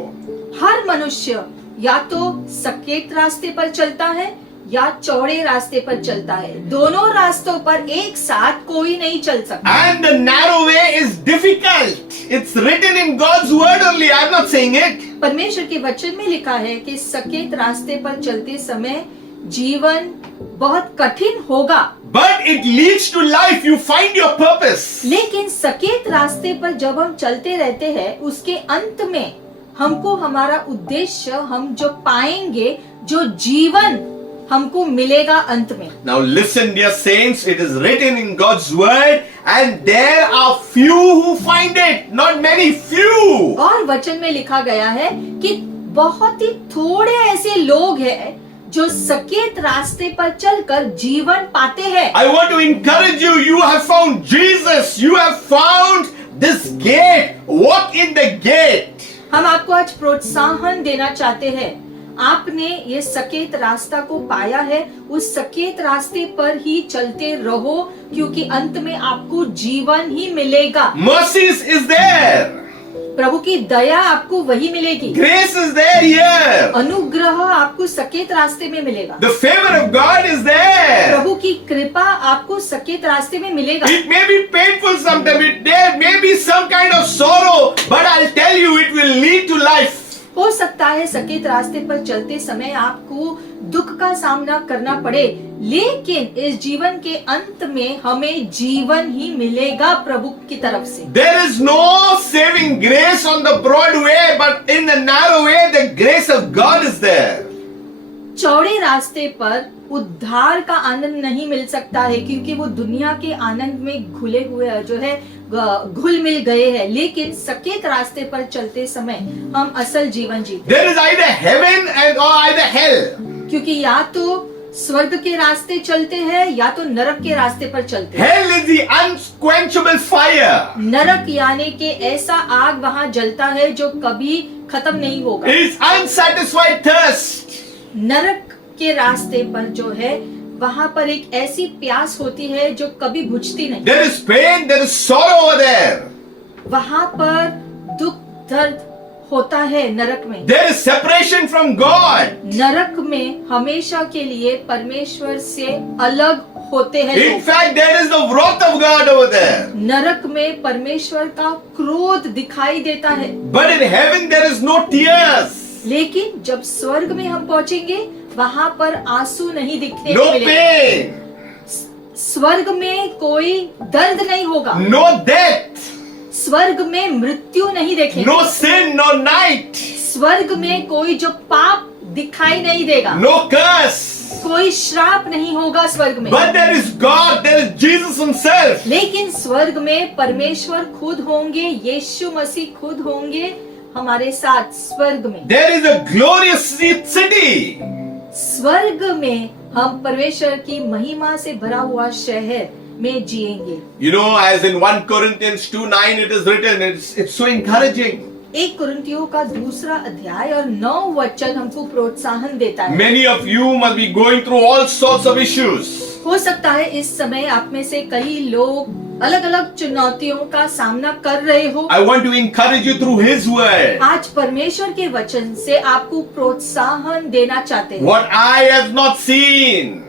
हर मनुष्य या तो सकेत रास्ते पर चलता है या चौड़े रास्ते पर चलता है। दोनों रास्तों पर एक साथ कोई नहीं चल सकता। And the narrow way is difficult. It's written in God's word only. I'm not saying it. परमेश्वर के वचन में लिखा है कि सकेत रास्ते पर चलते समय जीवन बहुत कठिन होगा, But it leads to life. You find your purpose. लेकिन सकेत रास्ते पर जब हम चलते रहते हैं उसके अंत में हमको हमारा उद्देश्य, हम जो पाएंगे, जो जीवन हमको मिलेगा अंत में। Now listen, dear saints, it is written in God's word and there are few who find it. Not many, few. और वचन में लिखा गया है कि बहुत ही थोड़े ऐसे लोग हैं जो सकेत रास्ते पर चलकर जीवन पाते हैं। I want to encourage you. You have found Jesus. You have found this gate. Walk in the gate. हम आपको आज प्रोत्साहन देना चाहते हैं। आपने ये सकेत रास्ता को पाया है, उस सकेत रास्ते पर ही चलते रहो, क्योंकि अंत में आपको जीवन ही मिलेगा। Mercies is there. प्रभु की दया आपको वही मिलेगी। Grace is there here. अनुग्रह आपको सकेत रास्ते में मिलेगा। The favor of God is there. प्रभु की कृपा आपको सकेत रास्ते में मिलेगा। It may be painful sometimes. There may be some kind of sorrow, but I'll tell you, it will lead to life. हो सकता है सकेत रास्ते पर चलते समय आपको दुख का सामना करना पड़े, लेकिन इस जीवन के अंत में हमें जीवन ही मिलेगा प्रभु की तरफ से। There is no saving grace on the broad way, but in the narrow way, the grace of God is there. चौड़े रास्ते पर उद्धार का आनंद नहीं मिल सकता है, क्योंकि वो दुनिया के आनंद में घुले हुए जो है घुल मिल गए हैं, लेकिन सकेत रास्ते पर चलते समय हम असल जीवन जीते There is either heaven and or either hell. क्योंकि या तो स्वर्ग के रास्ते चलते हैं या तो नरक के रास्ते पर चलते हैं। Hell is the unquenchable fire. नरक यानी कि ऐसा आग वहां जलता है जो कभी खत्म नहीं होगा। It is unsatisfied thirst. नरक के रास्ते पर जो है वहां पर एक ऐसी प्यास होती है जो कभी बुझती नहीं। There is pain, there is sorrow over there. वहां पर दुख दर्द होता है नरक में। There is separation from God. नरक में हमेशा के लिए परमेश्वर से अलग होते हैं In लोग। fact, there is the wrath of God over there. नरक में परमेश्वर का क्रोध दिखाई देता है। But in heaven, there is no tears, लेकिन जब स्वर्ग में हम पहुंचेंगे वहां पर आंसू नहीं दिखने no को मिलेंगे। pain, स्वर्ग में कोई दर्द नहीं होगा। no death, स्वर्ग में मृत्यु नहीं देखेंगे। no sin, no night, स्वर्ग में कोई जो पाप दिखाई नहीं देगा। no curse. कोई श्राप नहीं होगा स्वर्ग में। But there is God, there is Jesus Himself. लेकिन स्वर्ग में परमेश्वर खुद होंगे, यीशु मसीह खुद होंगे हमारे साथ स्वर्ग में। There is a glorious city. स्वर्ग में हम परमेश्वर की महिमा से भरा हुआ शहर में जिएंगे। You know, as in 1 Corinthians 2:9 it is written, it's so encouraging. 1 कुरिन्थियों का 2 अध्याय और 9 वचन हमको प्रोत्साहन देता है। Many of you must be going through all sorts of issues. हो सकता है इस समय आप में से कई लोग अलग अलग चुनौतियों का सामना कर रहे हो। I want to encourage you through His word. आज परमेश्वर के वचन से आपको प्रोत्साहन देना चाहते हैं। What eye has not seen,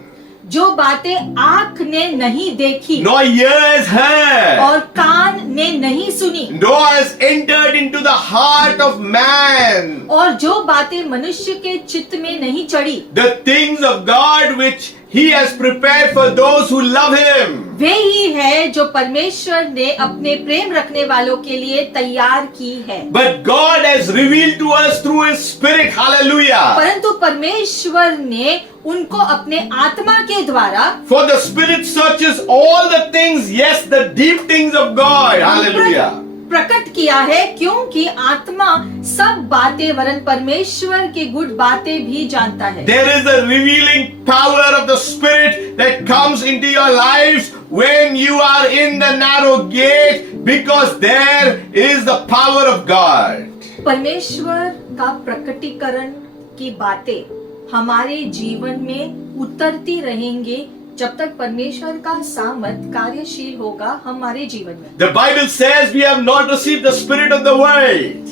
जो बातें आँख ने नहीं देखी nor ears heard, और कान ने नहीं सुनी nor has entered into the heart of man, और जो बातें मनुष्य के चित्त में नहीं चढ़ी, the things of God which He has prepared for those who love Him. वे ही है जो परमेश्वर ने अपने प्रेम रखने वालों के लिए तैयार की है। But God has revealed to us through His Spirit. Hallelujah. परंतु परमेश्वर ने उनको अपने आत्मा के द्वारा For the Spirit searches all the things, yes, the deep things of God. Hallelujah. प्रकट किया है, क्योंकि आत्मा सब बातें वरन परमेश्वर की गुड़ बातें भी जानता है। There is a revealing power of the Spirit that comes into your lives when you are in the narrow gate, because there is the power of God. परमेश्वर का प्रकटीकरण की बातें हमारे जीवन में उतरती रहेंगी जब तक परमेश्वर का सामर्थ कार्यशील होगा हमारे जीवन में। The Bible says we have not received the spirit of the world,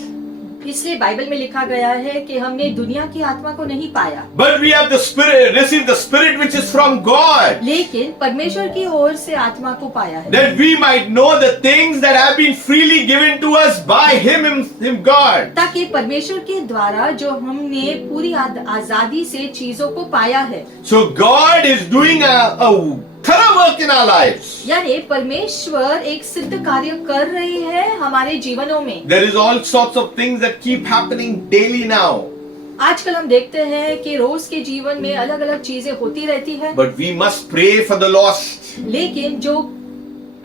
इसलिए बाइबल में लिखा गया है कि हमने दुनिया की आत्मा को नहीं पाया, but we have the spirit, received the spirit which is from God, लेकिन परमेश्वर की ओर से आत्मा को पाया है, that we might know the things that have been freely given to us by Him God. ताकि परमेश्वर के द्वारा जो हमने पूरी आजादी से चीजों को पाया है। So God is doing a thorough work in our lives. यानी परमेश्वर एक सिद्ध कार्य कर रही है हमारे जीवनों में। There is all sorts of things that keep happening daily now. आजकल हम देखते हैं कि रोज के जीवन में अलग अलग चीजें होती रहती है, But we must pray for the lost. लेकिन जो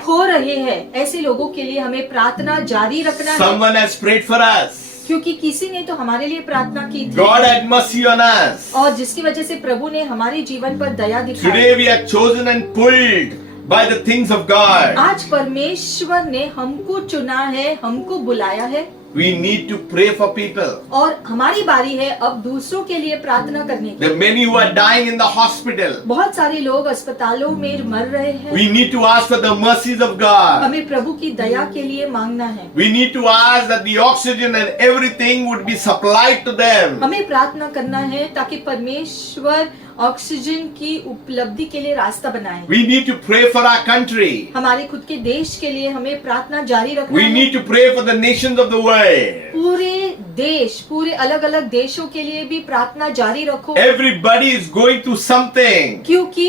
खो रहे हैं ऐसे लोगों के लिए हमें प्रार्थना जारी रखना है, Someone has prayed for us. क्योंकि किसी ने तो हमारे लिए प्रार्थना की थी God had mercy on us. और जिसकी वजह से प्रभु ने हमारे जीवन पर दया दिखाई। Today we are chosen and pulled by the things of God. आज परमेश्वर ने हमको चुना है, हमको बुलाया है We need to pray for people. और हमारी बारी है अब दूसरों के लिए प्रार्थना करने की। There are many who are dying in the hospital. बहुत सारे लोग अस्पतालों में मर रहे हैं। We need to ask for the mercies of God. हमें प्रभु की दया के लिए मांगना है। We need to ask that the oxygen and everything would be supplied to them. हमें प्रार्थना करना है ताकि परमेश्वर ऑक्सीजन की उपलब्धि के लिए रास्ता बनाए। We need to pray for our country. हमारे खुद के देश के लिए हमें प्रार्थना जारी रखना We है। need to pray for the nations of the world. पूरे देश, पूरे अलग अलग देशों के लिए भी प्रार्थना जारी रखो, Everybody is going through something. क्योंकि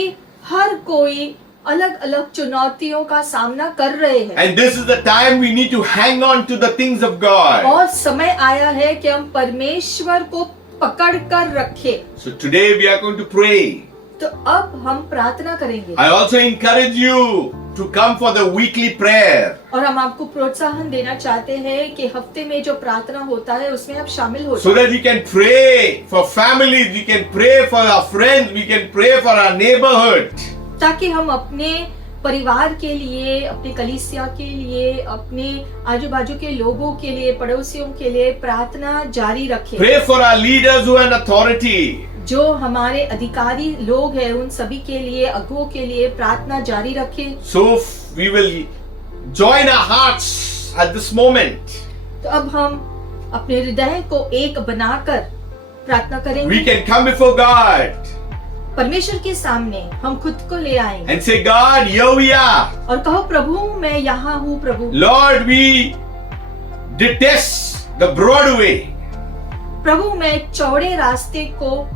हर कोई अलग अलग चुनौतियों का सामना कर रहे हैं। And this is the time we need to hang on to the things of God. और समय आया है कि हम परमेश्वर को पकड़ कर रखें। So today we are going to pray. तो अब हम प्रार्थना करेंगे। I also encourage you to come for the weekly prayer. और हम आपको प्रोत्साहन देना चाहते हैं कि हफ्ते में जो प्रार्थना होता है उसमें आप शामिल हो So that we can pray for families, we can pray for our friends, we can pray for our neighborhood. ताकि हम अपने परिवार के लिए, अपने कलीसिया के लिए, अपने आजू बाजू के लोगों के लिए, पड़ोसियों के लिए प्रार्थना जारी रखें। Pray for our leaders who are in authority. जो हमारे अधिकारी लोग हैं उन सभी के लिए, अगुओं के लिए प्रार्थना जारी रखें। So we will join our hearts at this moment. तो अब हम अपने हृदय को एक बनाकर प्रार्थना We करेंगे। can come before God परमेश्वर के सामने हम खुद को ले आएंगे and say, God, here we are. और कहो, प्रभु मैं यहाँ हूँ प्रभु। Lord, we detest the broad way. प्रभु मैं चौड़े रास्ते को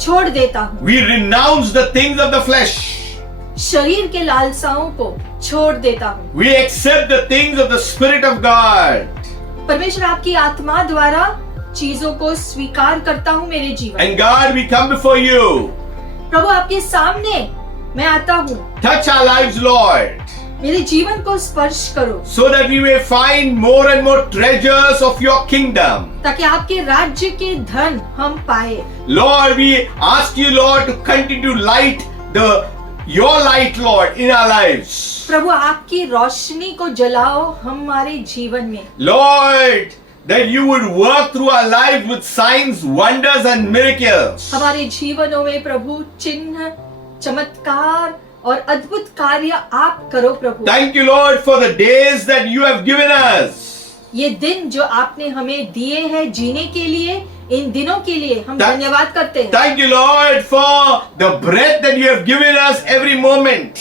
छोड़ देता हूँ, We renounce the things of the flesh. शरीर के लालसाओं को छोड़ देता हूँ। We accept the things of the Spirit of God. परमेश्वर आपकी आत्मा द्वारा चीजों को स्वीकार करता हूँ मेरे जीवन में। And God, we come before you. प्रभु आपके सामने मैं आता हूँ, Touch our lives, Lord, मेरे जीवन को स्पर्श करो so that we may find more and more treasures of your kingdom. ताकि आपके राज्य के धन हम पाए। Lord, we ask you, Lord, to continue to light your light, Lord, in our lives. प्रभु आपकी रोशनी को जलाओ हमारे जीवन में। Lord, that you would work through our lives with signs, wonders and miracles. हमारे जीवनों में प्रभु चिन्ह, चमत्कार और अद्भुत कार्य आप करो प्रभु। Thank you, Lord, for the days that you have given us. ये दिन जो आपने हमें दिए हैं जीने के लिए, इन दिनों के लिए हम Thank- धन्यवाद करते हैं। Thank you, Lord, for the breath that you have given us every moment.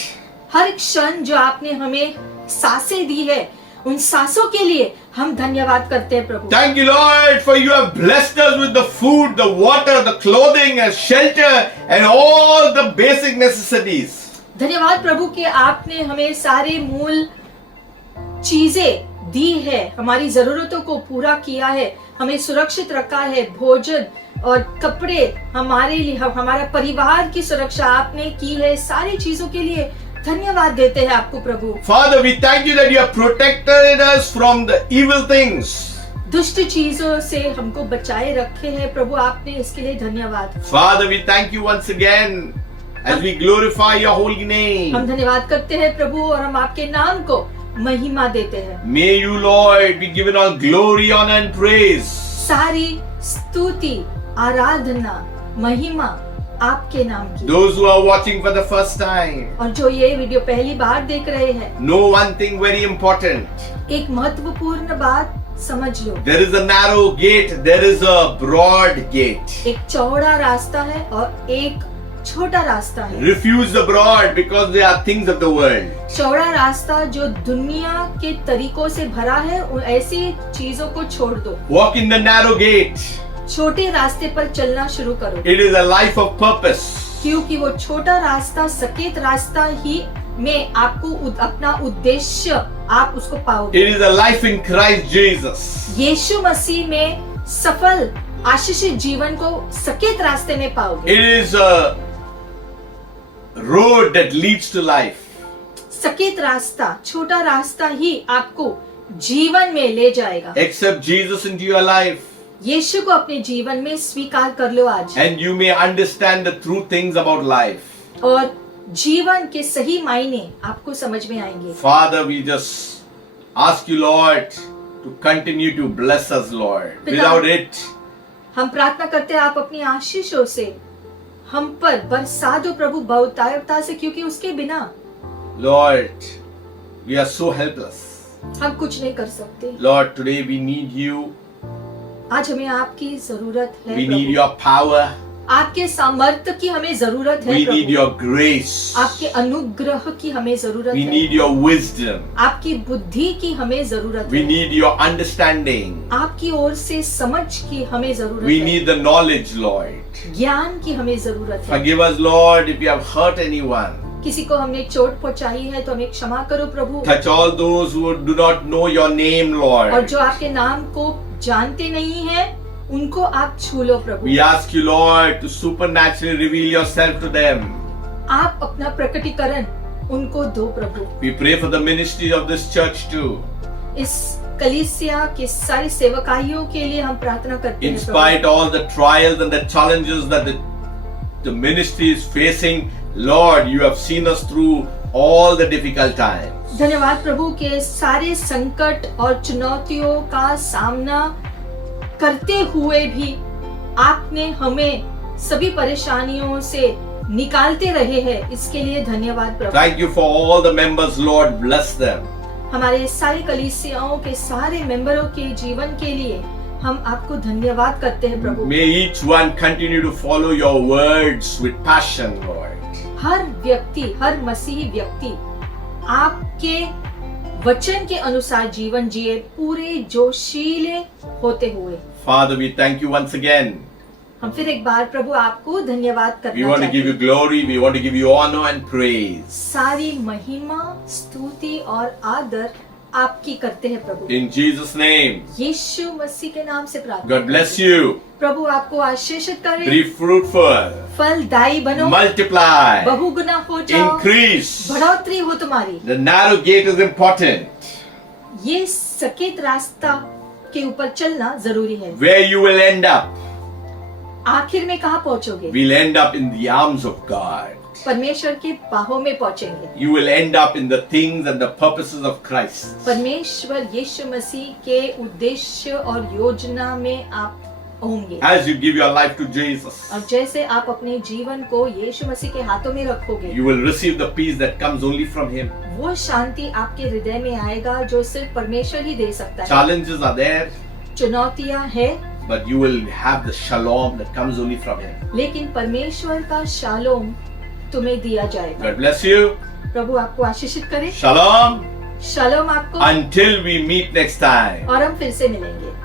हर क्षण जो आपने हमें सांसें दी है, उन सांसों के लिए हम धन्यवाद करते हैं प्रभु। Thank you, Lord, for you have blessed us with the food, the water, the clothing, and shelter, and all the basic necessities. धन्यवाद प्रभु कि आपने हमें सारे मूल चीजें दी है, हमारी जरूरतों को पूरा किया है, हमें सुरक्षित रखा है, भोजन और कपड़े हमारे लिए, हमारा परिवार की सुरक्षा आपने की है। सारी चीजों के लिए धन्यवाद देते हैं आपको प्रभु। Father, we thank you that you have protected us from the evil things. दुष्ट चीजों से हमको बचाए रखे हैं प्रभु, आपने इसके लिए धन्यवाद। Father, we thank you once again as we glorify your holy हम name. धन्यवाद करते हैं प्रभु और हम आपके नाम को महिमा देते हैं। May you, Lord, be given all glory, honor, and praise. सारी स्तुति, आराधना, महिमा आपके नाम की। Those who are watching for the first time, और जो ये वीडियो पहली बार देख रहे हैं, know one thing very important. एक महत्वपूर्ण बात समझ लो, There is a narrow gate, there is a broad gate. एक चौड़ा रास्ता है और एक छोटा रास्ता है। Refuse the broad because they are things of the world. चौड़ा रास्ता जो दुनिया के तरीकों से भरा है, उन ऐसी चीजों को छोड़ दो। Walk in the narrow gate. छोटे रास्ते पर चलना शुरू करो, It is a life of purpose. क्योंकि वो छोटा रास्ता, सकेत रास्ता ही में आपको अपना उद्देश्य आप उसको पाओगे। It is a life in Christ Jesus. यीशु मसीह में सफल आशीषित जीवन को सकेत रास्ते में पाओगे। It is a road that leads to life. सकेत रास्ता, छोटा रास्ता ही आपको जीवन में ले जाएगा। Accept Jesus into your life यीशु को अपने जीवन में स्वीकार कर लो आज, and you may understand the true things about life. और जीवन के सही मायने आपको समझ में आएंगे। Father, we just ask you, Lord, to continue to bless us, Lord. पिता- Without it, हम प्रार्थना करते हैं आप अपनी आशीषों से हम पर बरसा दो प्रभु, बहुतायता से, क्योंकि उसके बिना Lord, we are so helpless. हम कुछ नहीं कर सकते। Lord, today we need you. आज हमें आपकी जरूरत है We need Prabhu. your power. आपके सामर्थ्य की हमें जरूरत है We need Prabhu. your grace. आपके अनुग्रह की हमें जरूरत We है। need your wisdom. आपकी बुद्धि की हमें जरूरत We है। need your understanding. आपकी ओर से समझ की हमें जरूरत We है। need the knowledge, Lord. ज्ञान की हमें जरूरत है। Forgive us, Lord, if we have hurt anyone. किसी को हमने चोट पहुंचाई है तो हमें क्षमा करो प्रभु, Touch all those who do not know your name, और Lord. जो आपके नाम को जानते नहीं है उनको आप छू लो प्रभु। We ask you, Lord, to supernaturally reveal yourself to them. आप अपना प्रकटीकरण उनको दो प्रभु। We pray for the ministry of this church too. इस कलीसिया के सारी सेवकाइयों के लिए हम प्रार्थना करते In हैं spite all the trials and the challenges that the ministry is facing, Lord, you have seen us through all the difficult times. धन्यवाद प्रभु के सारे संकट और चुनौतियों का सामना करते हुए भी आपने हमें सभी परेशानियों से निकालते रहे हैं, इसके लिए धन्यवाद प्रभु। Thank you for all the members, Lord, bless them. हमारे सारे कलीसियाओं के सारे मेंबरों के जीवन के लिए हम आपको धन्यवाद करते हैं प्रभु। May each one continue to follow your words with passion, Lord. हर व्यक्ति, हर मसीही व्यक्ति आपके वचन के अनुसार जीवन जिए, पूरे जोशीले होते हुए। Father, we thank you once again. हम फिर एक बार प्रभु आपको धन्यवाद We करना want to give चाहते you glory, we want to give you honor and praise. सारी महिमा, स्तुति और आदर आपकी करते हैं प्रभु। In Jesus' name, यीशु मसीह के नाम से प्रार्थना। God bless you. प्रभु आपको आशीषित करे, Be fruitful, फलदायी बनो, multiply, बहुगुना हो जाओ, increase. बढ़ोतरी हो तुम्हारी। The narrow gate is important, ये सकेत रास्ता के ऊपर चलना जरूरी है। where you will end up. आखिर में कहाँ पहुँचोगे? We'll end up in the arms of God. परमेश्वर की बाहों में पहुँचेंगे। You will end up in the things and the purposes of Christ. परमेश्वर यीशु मसीह के उद्देश्य और योजना में आप होंगे। As you give your life to Jesus, और जैसे आप अपने जीवन को यीशु मसीह के हाथों में रखोगे, you will receive the peace that comes only from Him. वो शांति आपके हृदय में आएगा जो सिर्फ परमेश्वर ही दे सकता है। Challenges are there, चुनौतियाँ है, but you will have the shalom that comes only from Him. लेकिन परमेश्वर का शालोम तुम्हें दिया जाएगा। God bless you. प्रभु आपको आशीषित करे। Shalom. शालोम आपको। Until we meet next time. और हम फिर से मिलेंगे।